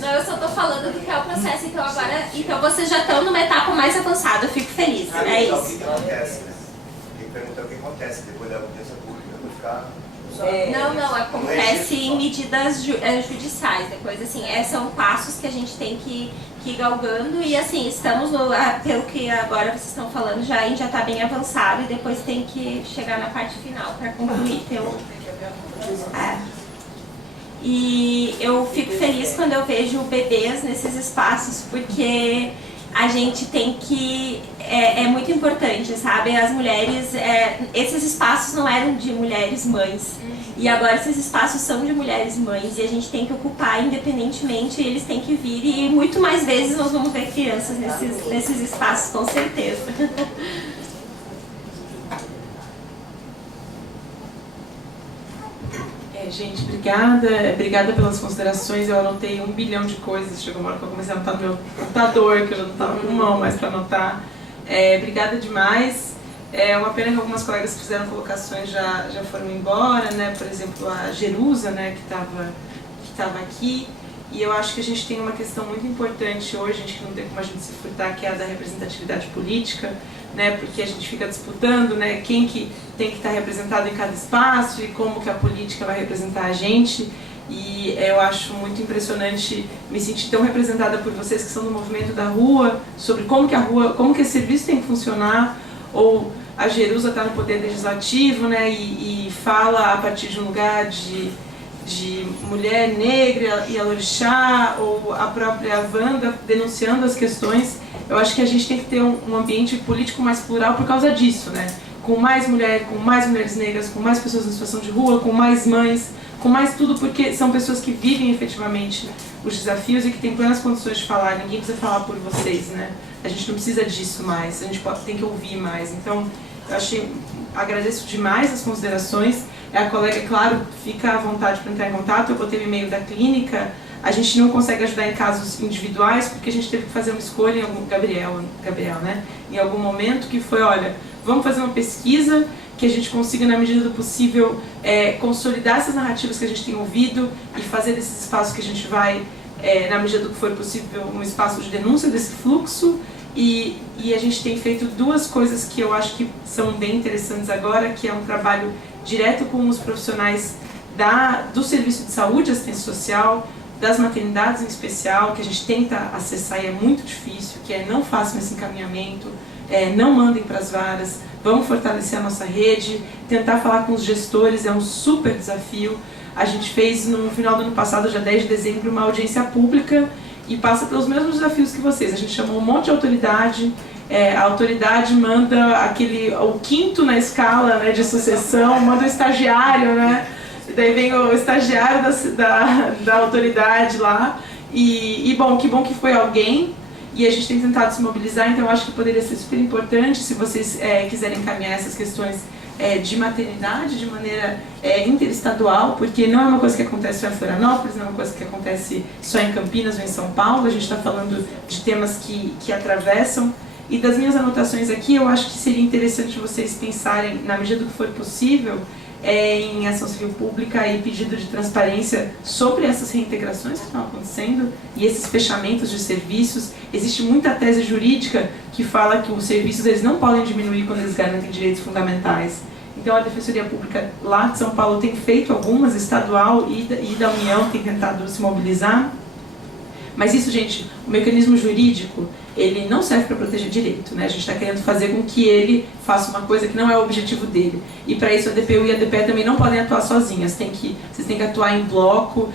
Não, eu só tô falando do que é o processo, então vocês já estão numa etapa mais avançada, eu fico feliz, é isso. O que acontece, né? Tem que perguntar o que acontece depois da audiência pública, para ficar... Não, acontece em medidas judiciais, depois assim, são passos que a gente tem que ir galgando e assim, estamos, pelo que agora vocês estão falando, já está bem avançado e depois tem que chegar na parte final para concluir. E eu fico feliz quando eu vejo bebês nesses espaços, porque a gente tem que... É muito importante, sabe? As mulheres... esses espaços não eram de mulheres mães. E agora esses espaços são de mulheres mães. E a gente tem que ocupar independentemente. E eles têm que vir. E muito mais vezes nós vamos ver crianças nesses espaços, com certeza. Gente, obrigada pelas considerações. Eu anotei 1 bilhão de coisas. Chegou uma hora que eu comecei a anotar no meu computador, que eu já não estava com mão mais para anotar. Obrigada demais. É uma pena que algumas colegas que fizeram colocações já foram embora, né? Por exemplo, a Jerusa, né, que estava aqui. E eu acho que a gente tem uma questão muito importante hoje, que não tem como a gente se furtar, que é a da representatividade política, né? Porque a gente fica disputando, né, quem que tem que estar representado em cada espaço e como que a política vai representar a gente. E eu acho muito impressionante me sentir tão representada por vocês que são do movimento da rua, sobre como que esse serviço tem que funcionar. Ou a Jerusa está no poder legislativo, né, e fala a partir de um lugar de mulher negra e alorixá, ou a própria Wanda denunciando as questões. Eu acho que a gente tem que ter um ambiente político mais plural por causa disso, né? Com mais mulheres negras, com mais pessoas em situação de rua, com mais mães, com mais tudo, porque são pessoas que vivem efetivamente os desafios e que têm plenas condições de falar. Ninguém precisa falar por vocês, né? A gente não precisa disso mais, a gente tem que ouvir mais. Então, eu agradeço demais as considerações. A colega, claro, fica à vontade para entrar em contato. Eu botei o e-mail da clínica. A gente não consegue ajudar em casos individuais, porque a gente teve que fazer uma escolha, Gabriel, né? Em algum momento, que foi, olha, vamos fazer uma pesquisa que a gente consiga, na medida do possível, consolidar essas narrativas que a gente tem ouvido e fazer desses espaços que a gente vai, na medida do que for possível, um espaço de denúncia desse fluxo. E a gente tem feito 2 coisas que eu acho que são bem interessantes agora, que é um trabalho direto com os profissionais do serviço de saúde, assistência social, das maternidades em especial, que a gente tenta acessar e é muito difícil, que não façam esse encaminhamento, não mandem para as varas, vamos fortalecer a nossa rede, tentar falar com os gestores é um super desafio. A gente fez no final do ano passado, dia 10 de dezembro, uma audiência pública e passa pelos mesmos desafios que vocês. A gente chamou um monte de autoridade, a autoridade manda o 5º na escala, né, de sucessão, manda o estagiário, né? Daí vem o estagiário da autoridade lá, e bom que foi alguém, e a gente tem tentado se mobilizar. Então eu acho que poderia ser super importante, se vocês quiserem encaminhar essas questões de maternidade de maneira interestadual, porque não é uma coisa que acontece só em Florianópolis, não é uma coisa que acontece só em Campinas ou em São Paulo. A gente está falando de temas que atravessam. E das minhas anotações aqui, eu acho que seria interessante vocês pensarem, na medida do que for possível, em ação civil pública e pedido de transparência sobre essas reintegrações que estão acontecendo e esses fechamentos de serviços. Existe muita tese jurídica que fala que os serviços eles não podem diminuir quando eles garantem direitos fundamentais. Então a Defensoria Pública lá de São Paulo tem feito algumas, estadual e da União tem tentado se mobilizar. Mas isso, gente, o mecanismo jurídico, ele não serve para proteger direito, né? A gente está querendo fazer com que ele faça uma coisa que não é o objetivo dele. E para isso a DPU e a DPE também não podem atuar sozinhas, vocês têm que atuar em bloco.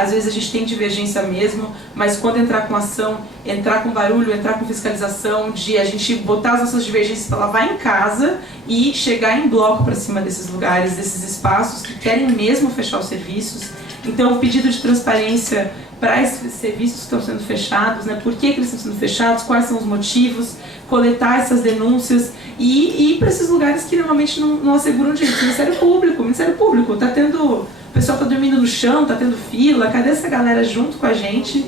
Às vezes a gente tem divergência mesmo, mas quando entrar com ação, entrar com barulho, entrar com fiscalização, de a gente botar as nossas divergências para lavar em casa e chegar em bloco para cima desses lugares, desses espaços que querem mesmo fechar os serviços. Então o pedido de transparência para esses serviços que estão sendo fechados, né? Por que eles estão sendo fechados, quais são os motivos, coletar essas denúncias e ir para esses lugares que normalmente não asseguram direito. Ministério Público, tá tendo, o pessoal está dormindo no chão, está tendo fila, cadê essa galera junto com a gente?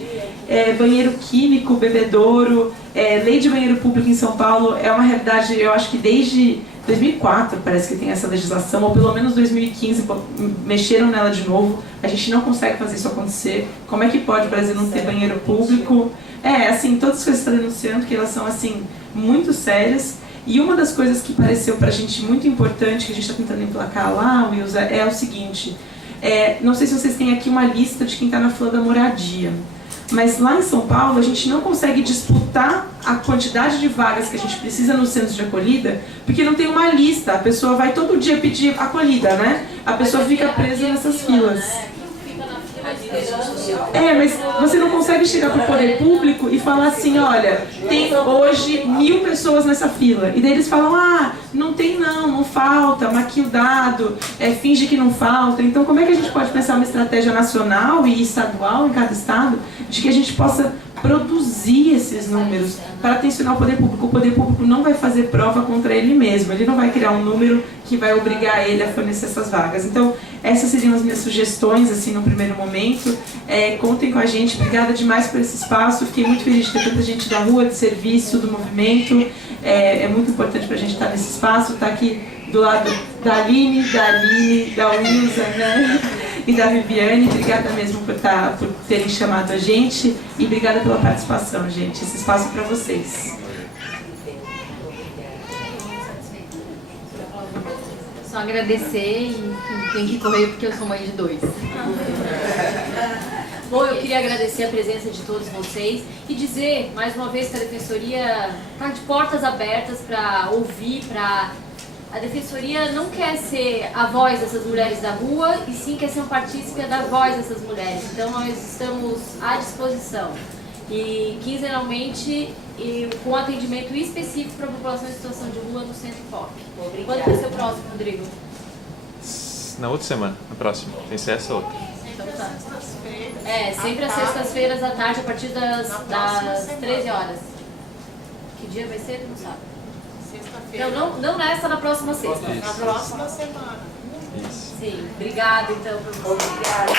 Banheiro químico, bebedouro, lei de banheiro público em São Paulo é uma realidade, eu acho que desde 2004 parece que tem essa legislação, ou pelo menos 2015 mexeram nela de novo. A gente não consegue fazer isso acontecer. Como é que pode o Brasil não ter banheiro público? Assim, todas as coisas que você está denunciando, que elas são, assim, muito sérias. E uma das coisas que pareceu pra gente muito importante, que a gente está tentando emplacar lá, Wilza, é o seguinte. Não sei se vocês têm aqui uma lista de quem está na fila da moradia. Mas lá em São Paulo a gente não consegue disputar a quantidade de vagas que a gente precisa no centro de acolhida, porque não tem uma lista. A pessoa vai todo dia pedir acolhida, né? A pessoa fica presa nessas filas. Mas você não consegue chegar para o poder público e falar assim, olha, tem hoje 1.000 pessoas nessa fila. E daí eles falam, não tem não falta, maquia o dado, finge que não falta. Então como é que a gente pode pensar uma estratégia nacional e estadual em cada estado de que a gente possa produzir esses números para tensionar o poder público? O poder público não vai fazer prova contra ele mesmo, ele não vai criar um número que vai obrigar ele a fornecer essas vagas. Então, essas seriam as minhas sugestões, assim, no primeiro momento. Contem com a gente, obrigada demais por esse espaço, fiquei muito feliz de ter tanta gente da rua, de serviço, do movimento. É muito importante para a gente estar nesse espaço, estar aqui do lado da Aline, da Wilza, né? E da Viviane. Obrigada mesmo por terem chamado a gente e obrigada pela participação, gente. Esse espaço é para vocês. Só agradecer e tem que correr porque eu sou mãe de 2. Bom, eu queria agradecer a presença de todos vocês e dizer, mais uma vez, que a Defensoria está de portas abertas para ouvir, A Defensoria não quer ser a voz dessas mulheres da rua, e sim quer ser um partícipe da voz dessas mulheres. Então nós estamos à disposição. E quinzenalmente, e com atendimento específico para a população em situação de rua no Centro POC. Quando vai ser o próximo, Rodrigo? Na outra semana, na próxima. Tem ser essa outra. Então tá. Sempre às sextas-feiras à tarde, a partir das 13 horas. Que dia vai ser? Tu não sabe? Sexta-feira. Não nessa, na próxima sexta. Isso. Na próxima semana. Isso. Sim. Obrigada, então, por você. Obrigada.